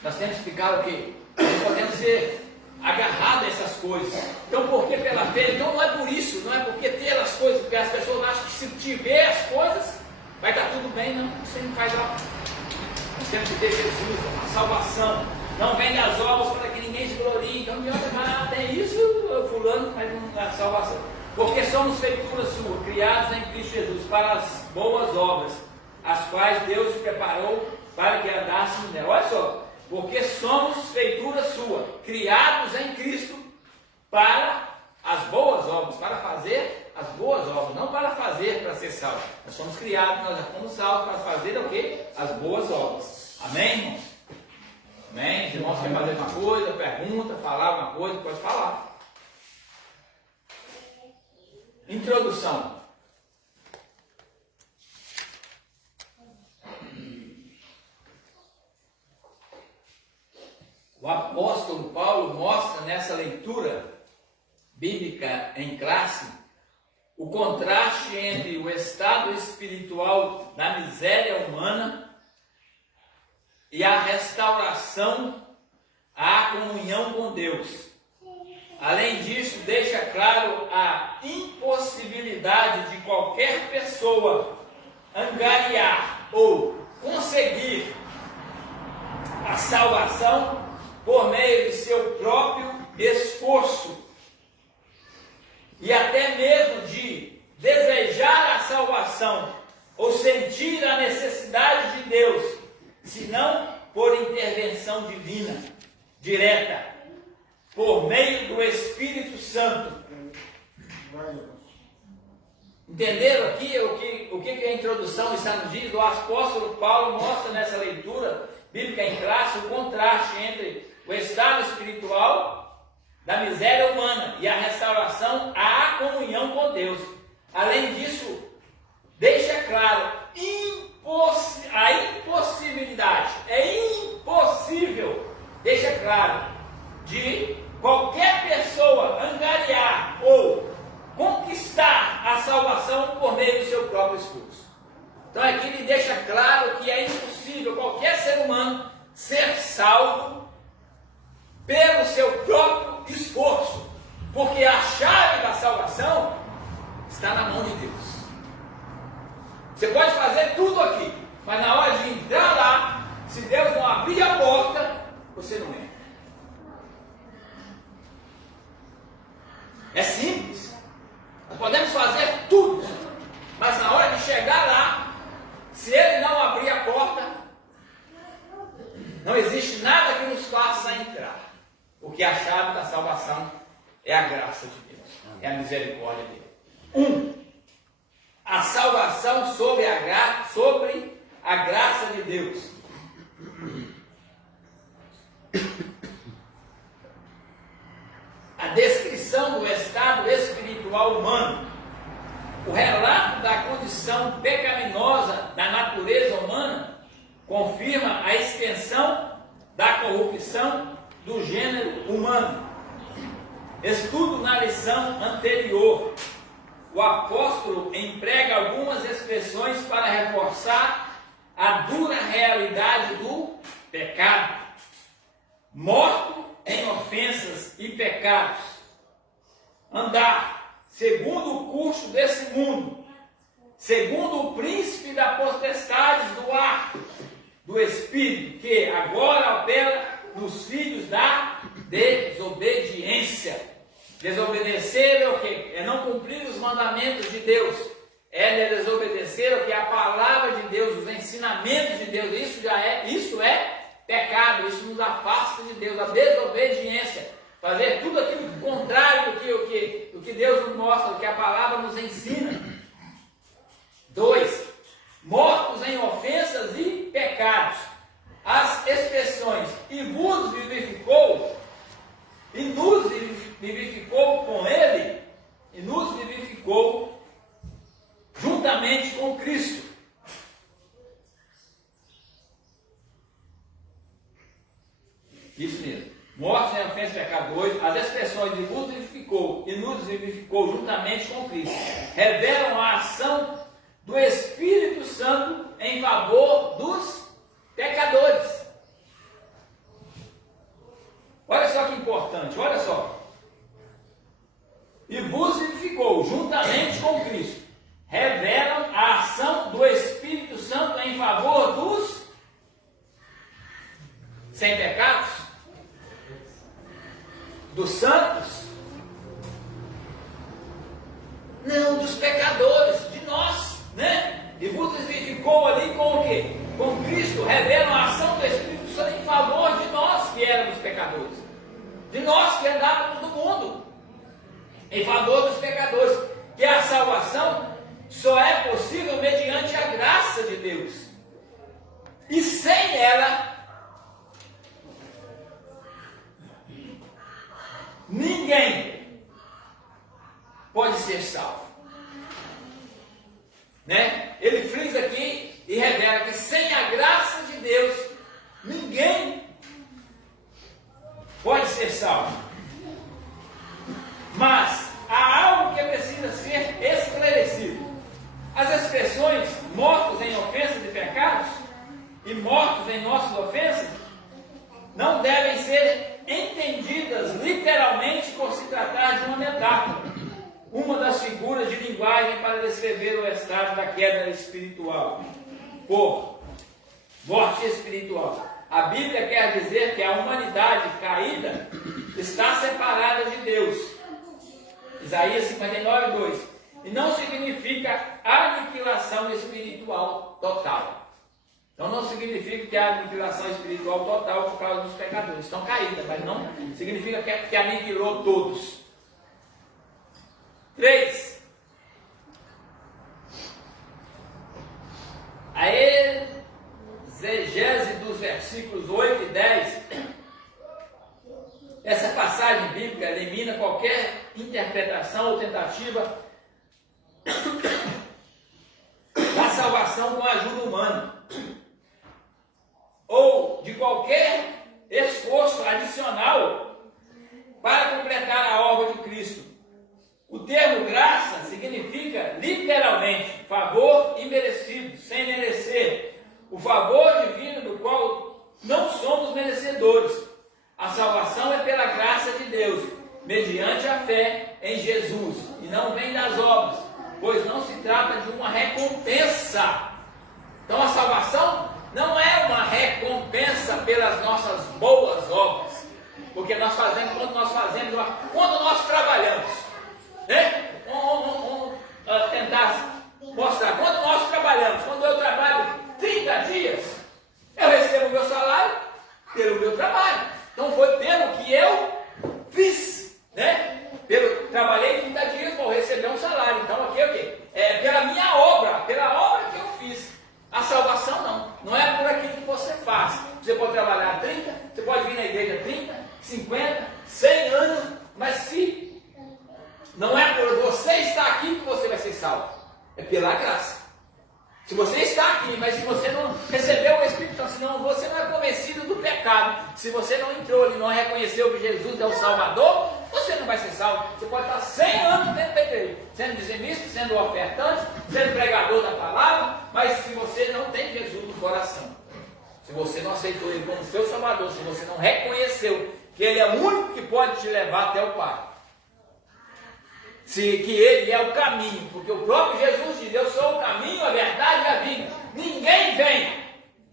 Nós temos que ficar o quê? Nós podemos ser agarrados a essas coisas. Então, porque pela fé? Então não é por isso, não é porque ter as coisas, porque as pessoas acham que se tiver as coisas, vai estar tudo bem, não. Você não faz lá. Nós temos que ter Jesus, a salvação. Não vem das obras para que ninguém se glorie. Então, não adianta, tem isso, fulano, mas não é a salvação. Porque somos feitura sua, criados em Cristo Jesus, para as boas obras, as quais Deus preparou para que andássemos nela. Olha só, porque somos feitura sua, criados em Cristo para as boas obras, para fazer as boas obras, não para fazer para ser salvo. Nós somos criados, nós já fomos salvos para fazer o quê? As boas obras. Amém, irmãos? Amém? Os irmãos querem fazer uma coisa, pergunta, falar uma coisa, pode falar. Introdução. O apóstolo Paulo mostra nessa leitura bíblica em classe o contraste entre o estado espiritual da miséria humana e a restauração à comunhão com Deus. Além disso, deixa claro a impossibilidade de qualquer pessoa angariar ou conseguir a salvação por meio de seu próprio esforço e até mesmo de desejar a salvação ou sentir a necessidade de Deus, senão por intervenção divina, direta, por meio do Espírito Santo. Entenderam aqui o que a introdução está nos diz? O apóstolo Paulo mostra nessa leitura bíblica em classe o contraste entre o estado espiritual da miséria humana e a restauração à comunhão com Deus. Além disso, deixa claro a impossibilidade, é impossível, deixa claro, de qualquer pessoa angariar ou conquistar a salvação por meio do seu próprio esforço. Então aqui ele deixa claro que é impossível qualquer ser humano ser salvo pelo seu próprio esforço, porque a chave da salvação está na mão de Deus. Você pode fazer tudo aqui, mas na hora de entrar lá, se Deus não abrir a porta, você não entra. É simples. Nós podemos fazer tudo, mas na hora de chegar lá, se Ele não abrir a porta, não existe nada que nos faça entrar, porque a chave da salvação é a graça de Deus, é a misericórdia de Deus. A salvação sobre a graça de Deus. A descrição do estado espiritual humano, o relato da condição pecaminosa da natureza humana, confirma a extensão da corrupção do gênero humano. Estudo na lição anterior, o apóstolo emprega algumas expressões para reforçar a dura realidade do pecado. Morto em ofensas e pecados. Andar segundo o curso desse mundo, segundo o príncipe da potestade do ar, do Espírito, que agora opera nos filhos da desobediência. Desobedecer é o quê? É não cumprir os mandamentos de Deus. É desobedecer o que? A palavra de Deus, os ensinamentos de Deus. Isso é pecado, isso nos afasta de Deus. A desobediência, fazer tudo aquilo contrário do que Deus nos mostra, do que a palavra nos ensina. 2. Mortos em ofensas e pecados. As expressões e vos vivificou, e nos vivificou com Ele, e nos vivificou juntamente com Cristo. Isso mesmo. Mortos em ofensas e pecados. 2. As expressões de vos vivificou e nos vivificou juntamente com Cristo revelam a ação do Espírito Santo em favor dos pecadores. Olha só que importante, olha só. E vos vivificou juntamente com Cristo revelam a ação do Espírito Santo em favor dos sem pecados, dos santos, não, dos pecadores, de nós, né? E vos vivificou ali com o quê? Com Cristo, revelam a ação do Espírito Santo em favor de nós que éramos pecadores, de nós que andávamos no mundo, em favor dos pecadores, que a salvação só é possível mediante a graça de Deus, e sem ela ninguém pode ser salvo, né? Ele frisa aqui e revela que sem a graça de Deus ninguém pode ser salvo. Mas há algo que precisa ser esclarecido. As expressões mortos em ofensas e pecados e mortos em nossas ofensas não devem ser entendidas literalmente por se tratar de uma metáfora, uma das figuras de linguagem para descrever o estado da queda espiritual, por morte espiritual. A Bíblia quer dizer que a humanidade caída está separada de Deus. Isaías 59:2. E não significa aniquilação espiritual total. Então não significa que a aniquilação espiritual total por causa dos pecadores estão caídos, mas não significa que aniquilou todos. 3. A exegese dos versículos 8 e 10, essa passagem bíblica elimina qualquer interpretação ou tentativa da salvação com a ajuda humana, ou de qualquer esforço adicional para completar a obra de Cristo. O termo graça significa literalmente favor imerecido, sem merecer, o favor divino do qual não somos merecedores. A salvação é pela graça de Deus, mediante a fé em Jesus, e não vem das obras, pois não se trata de uma recompensa. Então a salvação não é uma recompensa pelas nossas boas obras, porque nós fazemos quando nós trabalhamos, né? Não é por você estar aqui que você vai ser salvo. É pela graça. Se você está aqui, mas se você não recebeu o Espírito Santo, se você não é convencido do pecado, se você não entrou e não reconheceu que Jesus é o Salvador, você não vai ser salvo. Você pode estar 100 anos dentro da igreja, sendo dizimista, sendo ofertante, sendo pregador da palavra, mas se você não tem Jesus no coração, se você não aceitou Ele como seu Salvador, se você não reconheceu que Ele é o único que pode te levar até o Pai, que Ele é o caminho, porque o próprio Jesus diz: eu sou o caminho, a verdade e a vida. Ninguém vem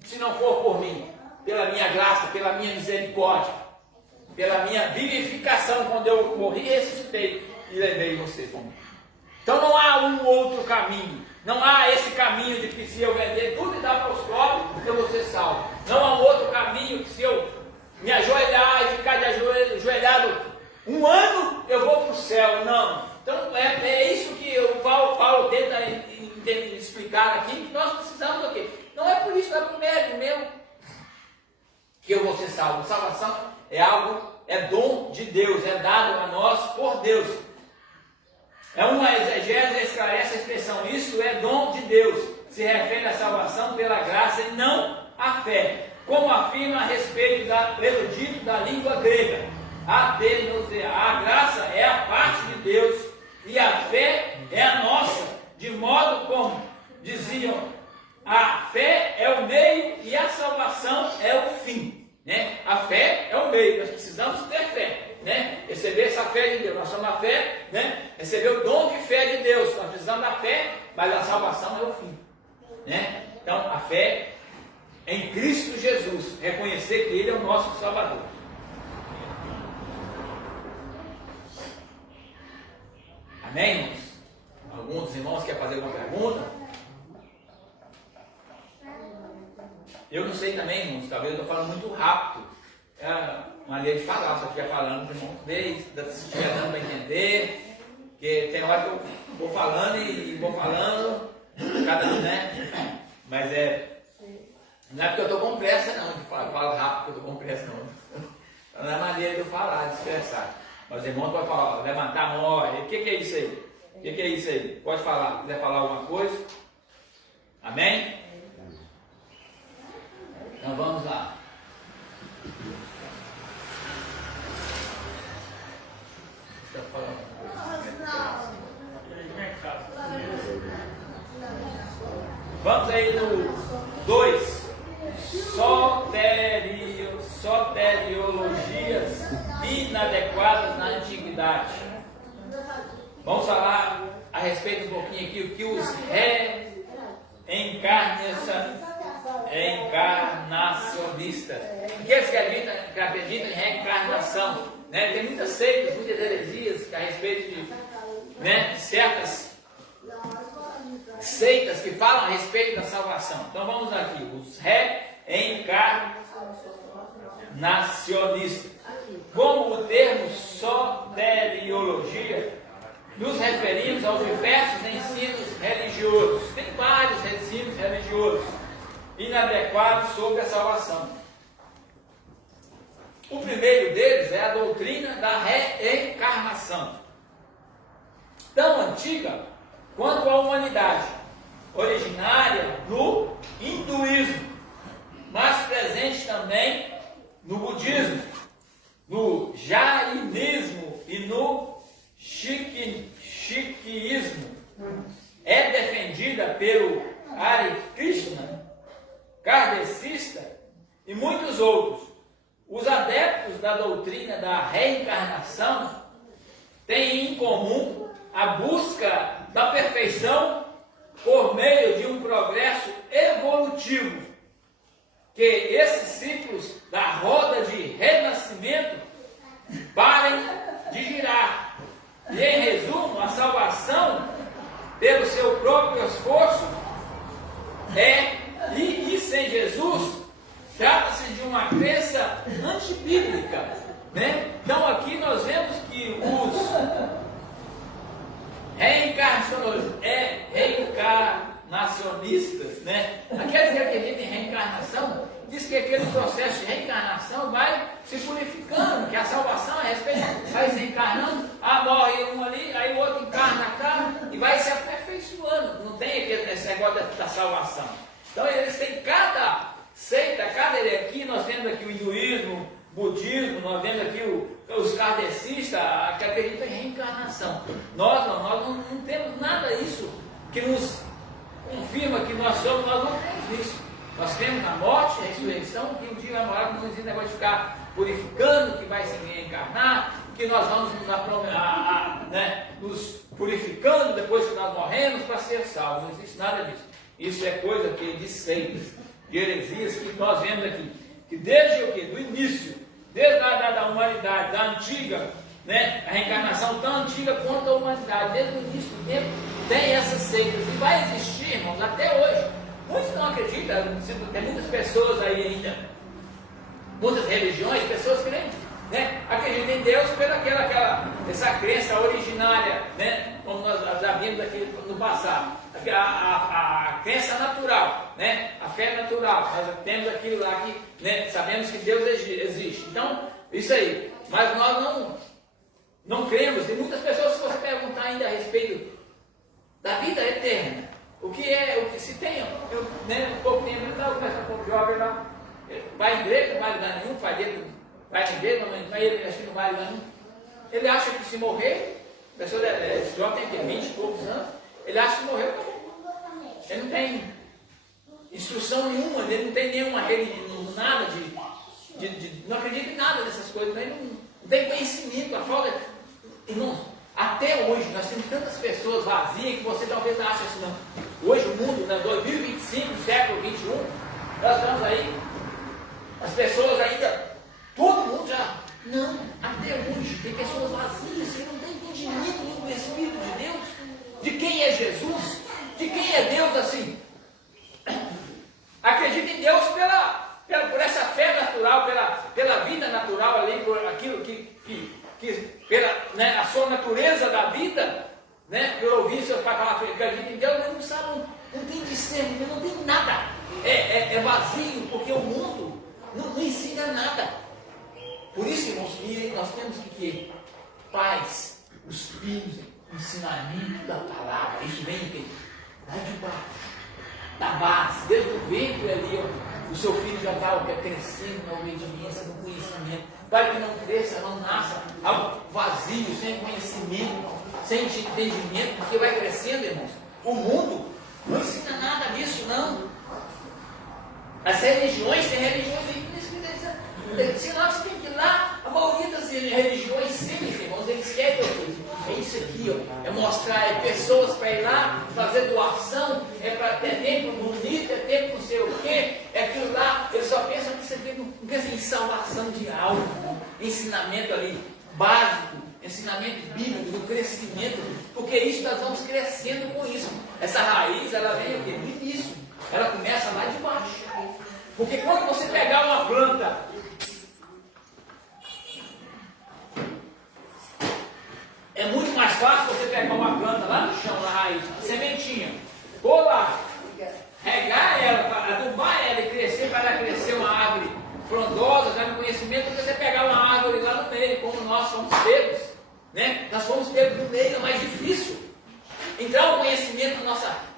se não for por mim, pela minha graça, pela minha misericórdia, pela minha vivificação, quando eu morri, ressuscitei e levei você comigo. Então não há um outro caminho, não há esse caminho de que se eu vender tudo e dar para os pobres, eu vou ser salvo. Não há um outro caminho que se eu me ajoelhar e ficar de ajoelhado um ano, eu vou para o céu. Não. Então é isso que o Paulo tenta explicar aqui, que nós precisamos do quê? Não é por isso, não é por mérito meu que eu vou ser salvo. Salvação é algo, é dom de Deus, é dado a nós por Deus. É uma exegese, esclarece a expressão, isso é dom de Deus. Se refere à salvação pela graça e não à fé, como afirma a respeito pelo dito da língua grega. A graça é a parte de Deus e a fé é a nossa, de modo como diziam, a fé é o meio e a salvação é o fim, né? A fé é o meio, nós precisamos ter fé, né? Receber essa fé de Deus, nós somos a fé, né? Receber o dom de fé de Deus, nós precisamos da fé, mas a salvação é o fim, né? Então a fé em Cristo Jesus, reconhecer que Ele é o nosso Salvador. Amém, irmãos? Algum dos irmãos quer fazer alguma pergunta? Eu não sei também, irmãos, talvez eu estou falando muito rápido. É uma maneira de falar, só que ia falando para o irmão ver, se estiver dando para entender. Porque tem hora que eu vou falando e vou falando, cada um, né? Mas não é porque eu estou com pressa, não, de falar rápido que eu estou com pressa, não. Não é maneira de eu falar, de expressar. Mas o irmão vai falar, levantar a mão, olha, o que é isso aí? O que é isso aí? Pode falar, quiser falar alguma coisa? Amém? Então vamos lá. Vamos aí no 2. Soteriologias inadequadas na antiguidade. Vamos falar a respeito um pouquinho aqui o que os reencarnacionistas, aqueles que acreditam em reencarnação, né? Tem muitas seitas, muitas heresias a respeito de, né, certas seitas que falam a respeito da salvação. Então vamos aqui, os reencarnacionistas. Como o termo soteriologia, nos referimos aos diversos ensinos religiosos. Tem vários ensinos religiosos inadequados sobre a salvação. O primeiro deles é a doutrina da reencarnação, tão antiga quanto a humanidade, originária no hinduísmo, mas presente também no budismo, no jainismo e no sikhismo. É defendida pelo Hare Krishna, kardecista e muitos outros. Os adeptos da doutrina da reencarnação têm em comum a busca da perfeição por meio de um progresso evolutivo, que esses ciclos da roda de renascimento parem de girar. E em resumo, a salvação pelo seu próprio esforço e sem Jesus trata-se de uma crença antibíblica, né? Então aqui nós vemos que os reencarnacionistas, né? Aqueles que acreditam em reencarnação, diz que aquele processo de reencarnação vai se purificando, que a salvação é a respeito, vai se reencarnando, morre um ali, aí o negócio da salvação. Então eles têm cada seita, cada aqui, nós temos aqui o hinduísmo, o budismo, nós temos aqui os kardecistas, que acreditam em reencarnação. Nós não temos nada disso que nos confirma que nós somos, nós não temos isso. Nós temos a morte, a ressurreição, que um dia vai morar, não existe negócio de ficar purificando, que vai se reencarnar, que nós vamos nos purificando depois que nós morremos para ser salvos. Não existe nada disso. Isso é coisa de seitas, de heresias que nós vemos aqui. Que desde o quê? Do início, desde da humanidade, da antiga, né? A reencarnação tão antiga quanto a humanidade, desde o início do tempo, tem essas seitas. E vai existir, irmãos, até hoje. Muitos não acreditam, tem muitas pessoas aí ainda, muitas religiões, pessoas crentes, né? Acreditam em Deus pela essa crença originária, né? Como nós já vimos aqui no passado, a crença natural, né? A fé natural. Nós temos aquilo lá que, né? Sabemos que Deus existe. Então, isso aí. Mas nós não cremos. Tem muitas pessoas, se você perguntar ainda a respeito da vida eterna, o que se tem, um pouco tempo, eu estava conversando com o jovem lá, vai em igreja, não vai lugar nenhum, o pai dele vai em igreja, mas ele acho que não vai lugar nenhum. Ele acha que se morrer, esse jovem tem 20 e poucos anos, ele acha que morreu. Ele não tem instrução nenhuma, ele não tem nenhuma religião, nada não acredita em nada dessas coisas, ele não tem conhecimento, a falta. Irmãos, até hoje nós temos tantas pessoas vazias que você talvez não ache assim, não. Hoje o mundo, né, 2025, século 21, nós estamos aí, as pessoas ainda, todo mundo já, não, até hoje tem pessoas vazias que não têm entendimento do Espírito de Deus, de quem é Jesus, de quem é Deus assim. Acredita em Deus por essa fé natural, pela vida natural ali, por aquilo pela, né, a sua natureza da vida, né, por ouvir seus pais falar, acredita em Deus, ele não sabe, não tem discernimento, não tem nada, é vazio, porque o mundo não ensina nada. Por isso, irmãos, nós temos que pais, os filhos, ensinamento da palavra, isso vem lá de baixo, da base, desde o ventre ali, ó, o seu filho já está crescendo na obediência, no conhecimento. Para que não cresça, não nasça algo vazio, sem conhecimento, sem entendimento, porque vai crescendo, irmãos. O mundo não ensina nada disso, não. As religiões, tem religiões aí, senão você tem que ir lá, a maioria das religiões simples, irmãos, eles querem o quê? É isso aqui, ó, é mostrar pessoas para ir lá, fazer doação, para ter tempo bonito, é tempo não sei o quê, é aquilo lá, eles só pensam que isso aqui, não pensam em salvação de alma, ensinamento ali básico, ensinamento bíblico, do crescimento, porque isso nós vamos crescendo com isso. Essa raiz, ela vem o quê? Do início, ela começa lá de baixo. Porque quando você pegar uma planta, é muito mais fácil você pegar uma planta lá no chão, na raiz, uma sementinha, pôr lá, regar ela, adubar ela e crescer, para ela crescer uma árvore frondosa, já no conhecimento, do que você pegar uma árvore lá no meio, como nós somos pegos, né? Nós fomos pegos no meio, é mais difícil. Entrar o conhecimento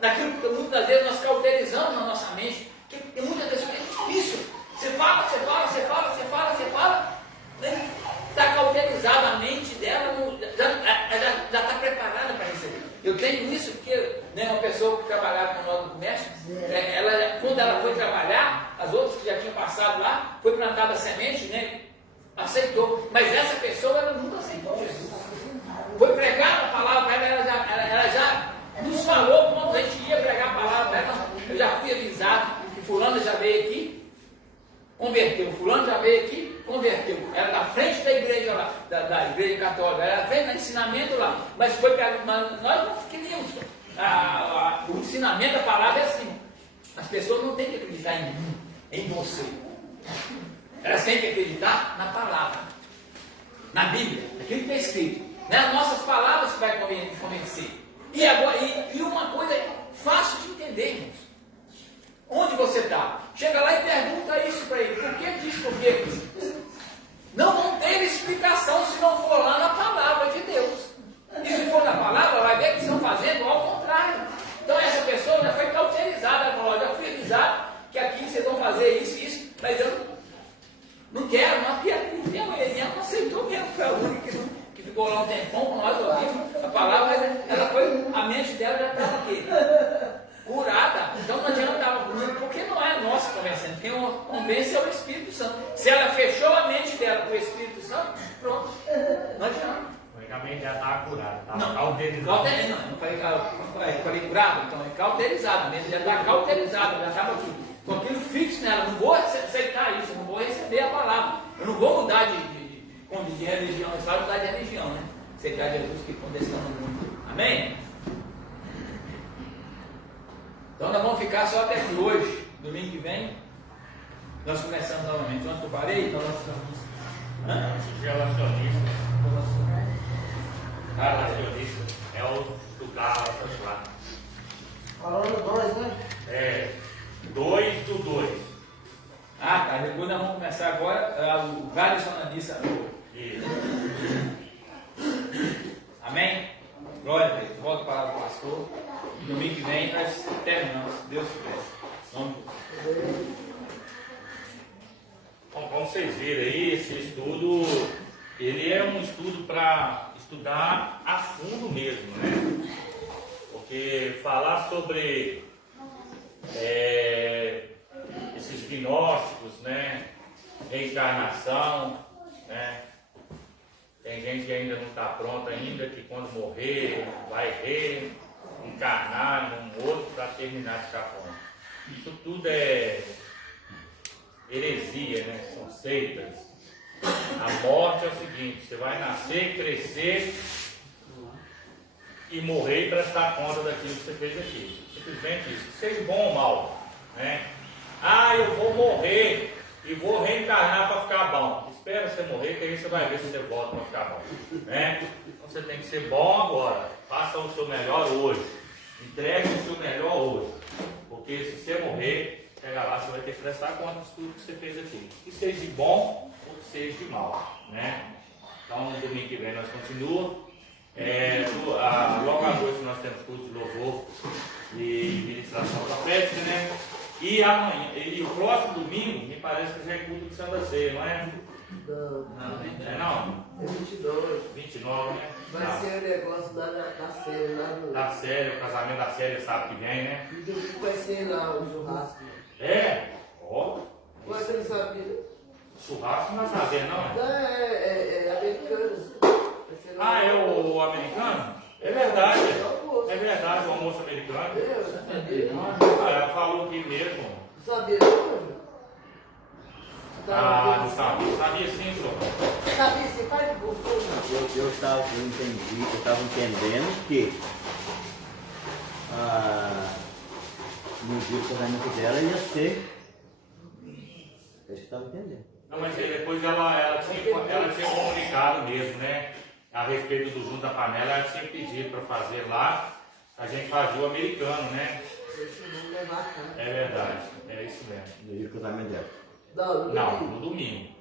naquilo que muitas vezes nós cauterizamos na nossa mente, que muitas vezes é difícil. Você fala, né? Está cauterizada a mente dela, já está preparada para receber. Eu tenho isso porque, né, uma pessoa que trabalhava com nós no comércio, quando ela foi trabalhar, as outras que já tinham passado lá, foi plantada a semente, né, aceitou. Mas essa pessoa, ela nunca aceitou Jesus. Foi pregar a palavra para ela já nos falou quando a gente ia pregar a palavra para ela. Eu já fui avisado que fulano já veio aqui, converteu. Fulano já veio aqui, converteu. Era na frente da igreja lá, da igreja católica, era na frente do ensinamento lá. Mas nós não queríamos. O ensinamento da palavra é assim. As pessoas não têm que acreditar em mim, em você. Elas têm que acreditar na palavra, na Bíblia, naquilo que está escrito. Não é as nossas palavras que vai convencer. E agora, e uma coisa fácil de entender, irmãos. Onde você está? Chega lá e pergunta isso para ele. Por que disso? Porque não vão ter explicação se não for lá na palavra de Deus. E se for na palavra, vai ver que estão fazendo ao contrário. Então essa pessoa já foi cauterizada. mente já estava curada, estava Não, cauterizada. cauterizado, não falei curado, então é cauterizado, mesmo já está cauterizado, já estava com aquilo fixo nela, não vou aceitar isso, não vou receber a palavra, eu não vou mudar de religião, é só mudar de religião, né? Aceitar Jesus que condescende no mundo. Amém? Então nós vamos ficar só até aqui hoje, domingo que vem, nós começamos novamente. Onde eu parei? Relacionista. Relacionista é o estudar lá. Falando 2, né? É 2 do 2. Ah, tá. Depois nós vamos começar agora o relacionista. Amém? Glória a Deus. Volta a palavra do pastor. Domingo que vem nós terminamos, se Deus quiser. Vamos. Bom, como vocês viram aí, esse estudo, ele é um estudo para estudar a fundo mesmo, né? Porque falar sobre esses gnósticos, né? Reencarnação, né? Tem gente que ainda não está pronta ainda, que quando morrer vai reencarnar num outro para terminar de ficar pronto. Isso tudo é heresia, né? São seitas. A morte é o seguinte: você vai nascer, crescer e morrer e prestar conta daquilo que você fez aqui. Simplesmente isso. Seja bom ou mal, né? Ah, eu vou morrer e vou reencarnar para ficar bom. Espera você morrer, que aí você vai ver se você volta para ficar bom, né? Então você tem que ser bom agora. Faça o seu melhor hoje. Entregue o seu melhor hoje. Porque se você morrer, chega lá, você vai ter que prestar conta de tudo que você fez aqui. Que seja de bom ou que seja de mal, né? Então, no domingo que vem nós continuamos. Logo à noite nós temos curso de louvor e ministração profética, né? E amanhã, e o próximo domingo, me parece que já é culto de Santa Ceia, não é? Não? É 22. 29, né? Vai ser o negócio da série lá no. Da Célia, o casamento da Célia sábado que vem, né? E domingo vai ser lá o churrasco. É? Ó. Mas você não sabia? Churrasco não vai saber, não é? Não, é americano. Vai ser lá Ah, é o americano? É verdade. É o almoço. É verdade, o almoço americano. Eu sabia. Ah, ela falou aqui mesmo. Sabia, não? Ah, não sabia. Sabia sim, senhor. Sabia, você faz gostoso. Eu estava entendendo que no dia do casamento dela ia ser. Eu estava entendendo. Não, mas aí depois ela tinha comunicado mesmo, né? A respeito do junto da panela, ela tinha pedido para fazer lá. A gente fazia o americano, né? Esse não levar tanto. É verdade. É isso mesmo. No dia do casamento dela. Não, no domingo.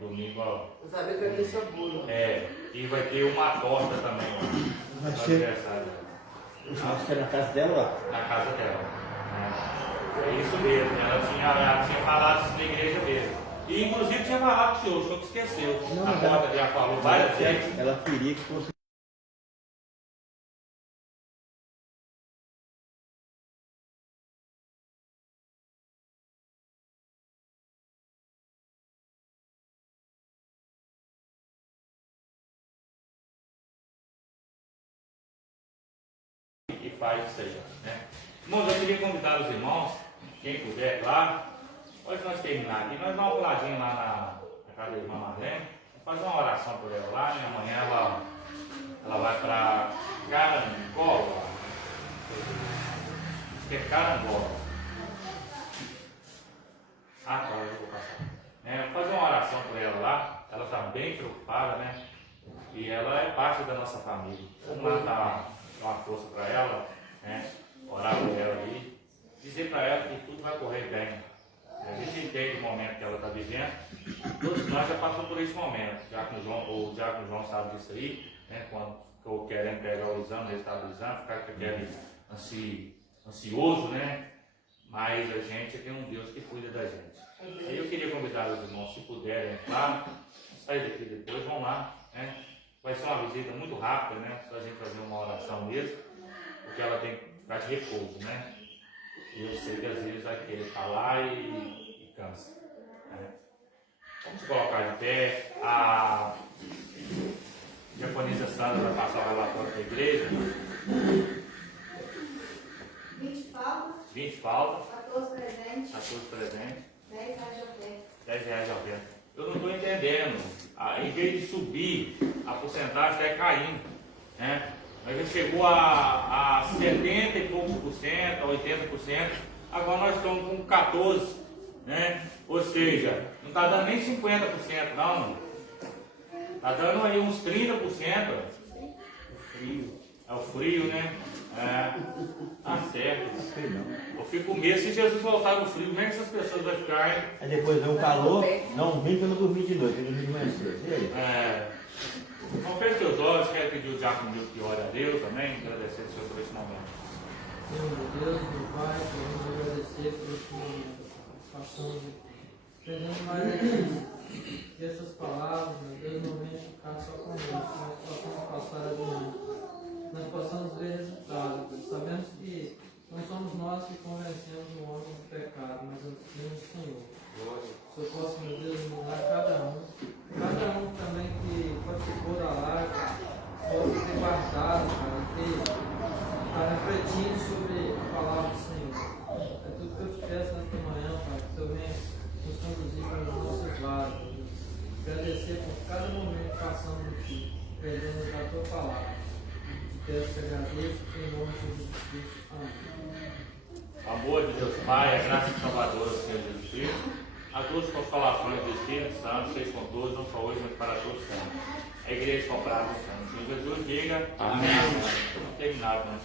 Domingo, ó. Eu sabia que era esse bolo. E vai ter uma torta também, ó. Vai No ser- aniversário. Vai ser na casa dela, Na casa dela. É isso mesmo, ela tinha falado isso na igreja mesmo. E inclusive tinha falado com o senhor que esqueceu. Não, A mas porta já falou várias ó. vezes. Ela queria que fosse. E faz isso aí, né? Irmãos, eu queria convidar os irmãos, quem puder, claro. Pode nós terminar aqui, nós damos um puladinho lá na casa da irmã Marlene, fazer uma oração por ela lá, né? Amanhã ela vai para Carangola. Acho que é Carangola. Ah, tá, eu vou passar. Fazer uma oração por ela lá, ela está bem preocupada, né? E ela é parte da nossa família. Vamos lá dar uma força para ela, né? Orar por ela aí, dizer para ela que tudo vai correr bem. A gente entende o momento que ela está vivendo, todos nós já passamos por esse momento. O Diácono João sabe disso aí, né? Quando ficou querendo pegar o exame, resultado do exame, ficar com aquele ansioso, né? Mas a gente tem um Deus que cuida da gente. E eu queria convidar os irmãos, se puderem entrar, sair daqui depois, vão lá, né? Vai ser uma visita muito rápida, né? Só a gente fazer uma oração mesmo, porque ela tem que ficar de repouso, né? E eu sei que às vezes vai querer falar e cansa, né? Vamos se colocar de pé. Diaconisa Sandra vai passar o relatório da igreja. 20 faltas, 20 faltas, 14 presentes, 14 presentes, R$10 de oferta. R$10 de oferta. Eu não estou entendendo. Em vez de subir, a porcentagem está caindo. Né? Nós já chegou a 70 e poucos por cento, a 80%. Agora nós estamos com 14%. Né? Ou seja, não está dando nem 50% não. Está dando aí uns 30%. É o frio, né? Tá certo. Eu fico com medo se Jesus voltar no frio, como é que essas pessoas vão ficar, hein? Aí depois vem o calor, não vim que eu não dormi de noite, eu dormi de manhã cedo. E aí? Então feche seus olhos, quero pedir o diácono Milton que ore a Deus também, agradecer o Senhor por esse momento. Senhor meu Deus, meu Pai, queremos agradecer por esse momento. Passamos pedindo mais aqui que essas palavras, meu Deus, não venham ficar só conosco, nós possamos passar adiante, nós possamos ver resultados. Sabemos que não somos nós que convencemos o homem do pecado, mas o Senhor. Se eu posso, meu Deus, mudar cada um também que participou da live, possa ter guardado, cara, ter estar refletindo sobre a palavra do Senhor. É tudo que eu te peço nesta manhã, Pai, que o Senhor venha nos conduzir para os nossos lares, Deus. Agradecer por cada momento que passamos aqui, perdendo a tua palavra. Te peço que agradeço em nome de Jesus Cristo. Amém. Amor de Deus Pai, a graça salvadora do Senhor Jesus Cristo, as duas consolações do Espírito Santo, seja com todos, não só hoje, mas para todos sempre. A igreja comprada do Senhor. Senhor Jesus, diga amém. Não tem nada, não